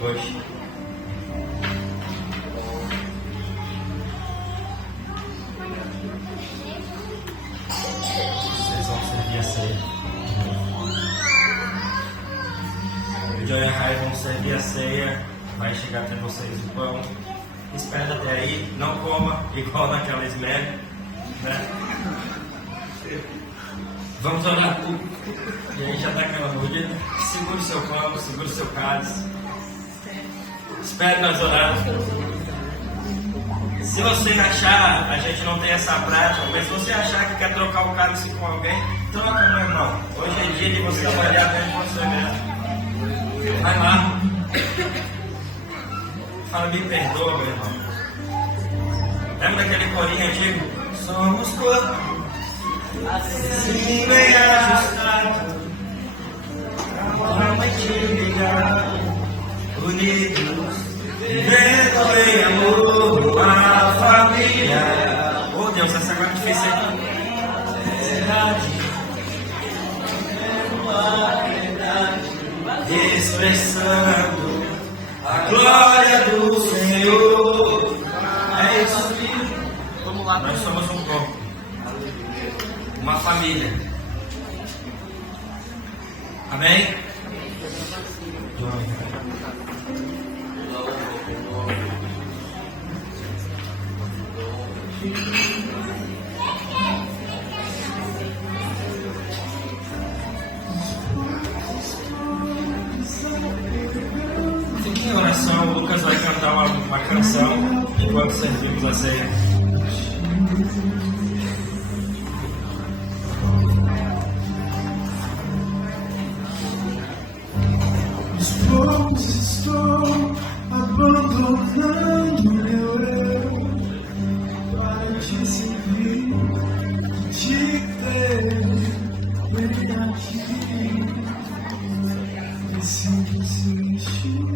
hoje vocês vão servir a ceia. O Joy e a Rai vão servir a ceia. Vai chegar até vocês o pão. Espera até aí, não coma igual naquela esmerda, né? Vamos orar tudo. E aí já dá aquela mordida. Segura o seu pão, segura o seu cálice. Espere nós orarmos. Se você achar, a gente não tem essa prática, mas se você achar que quer trocar o cálice com alguém, troca, meu irmão. Hoje é dia de você avaliar dentro de você mesmo. Vai lá. Fala, me perdoa, meu irmão. Lembra daquele corinho antigo? Somos corpo. Assim bem ajustado, uma intimidade, unidos, vivendo em amor, uma família. Oh Deus, essa agora é difícil aqui. Expressando a glória do Senhor. É isso. Vamos lá, nós somos um corpo. Uma família. Amém? Fique em oração. O Lucas vai cantar uma canção enquanto servimos a ceia. Estou abandonando meu eu para te servir, te ter simplesmente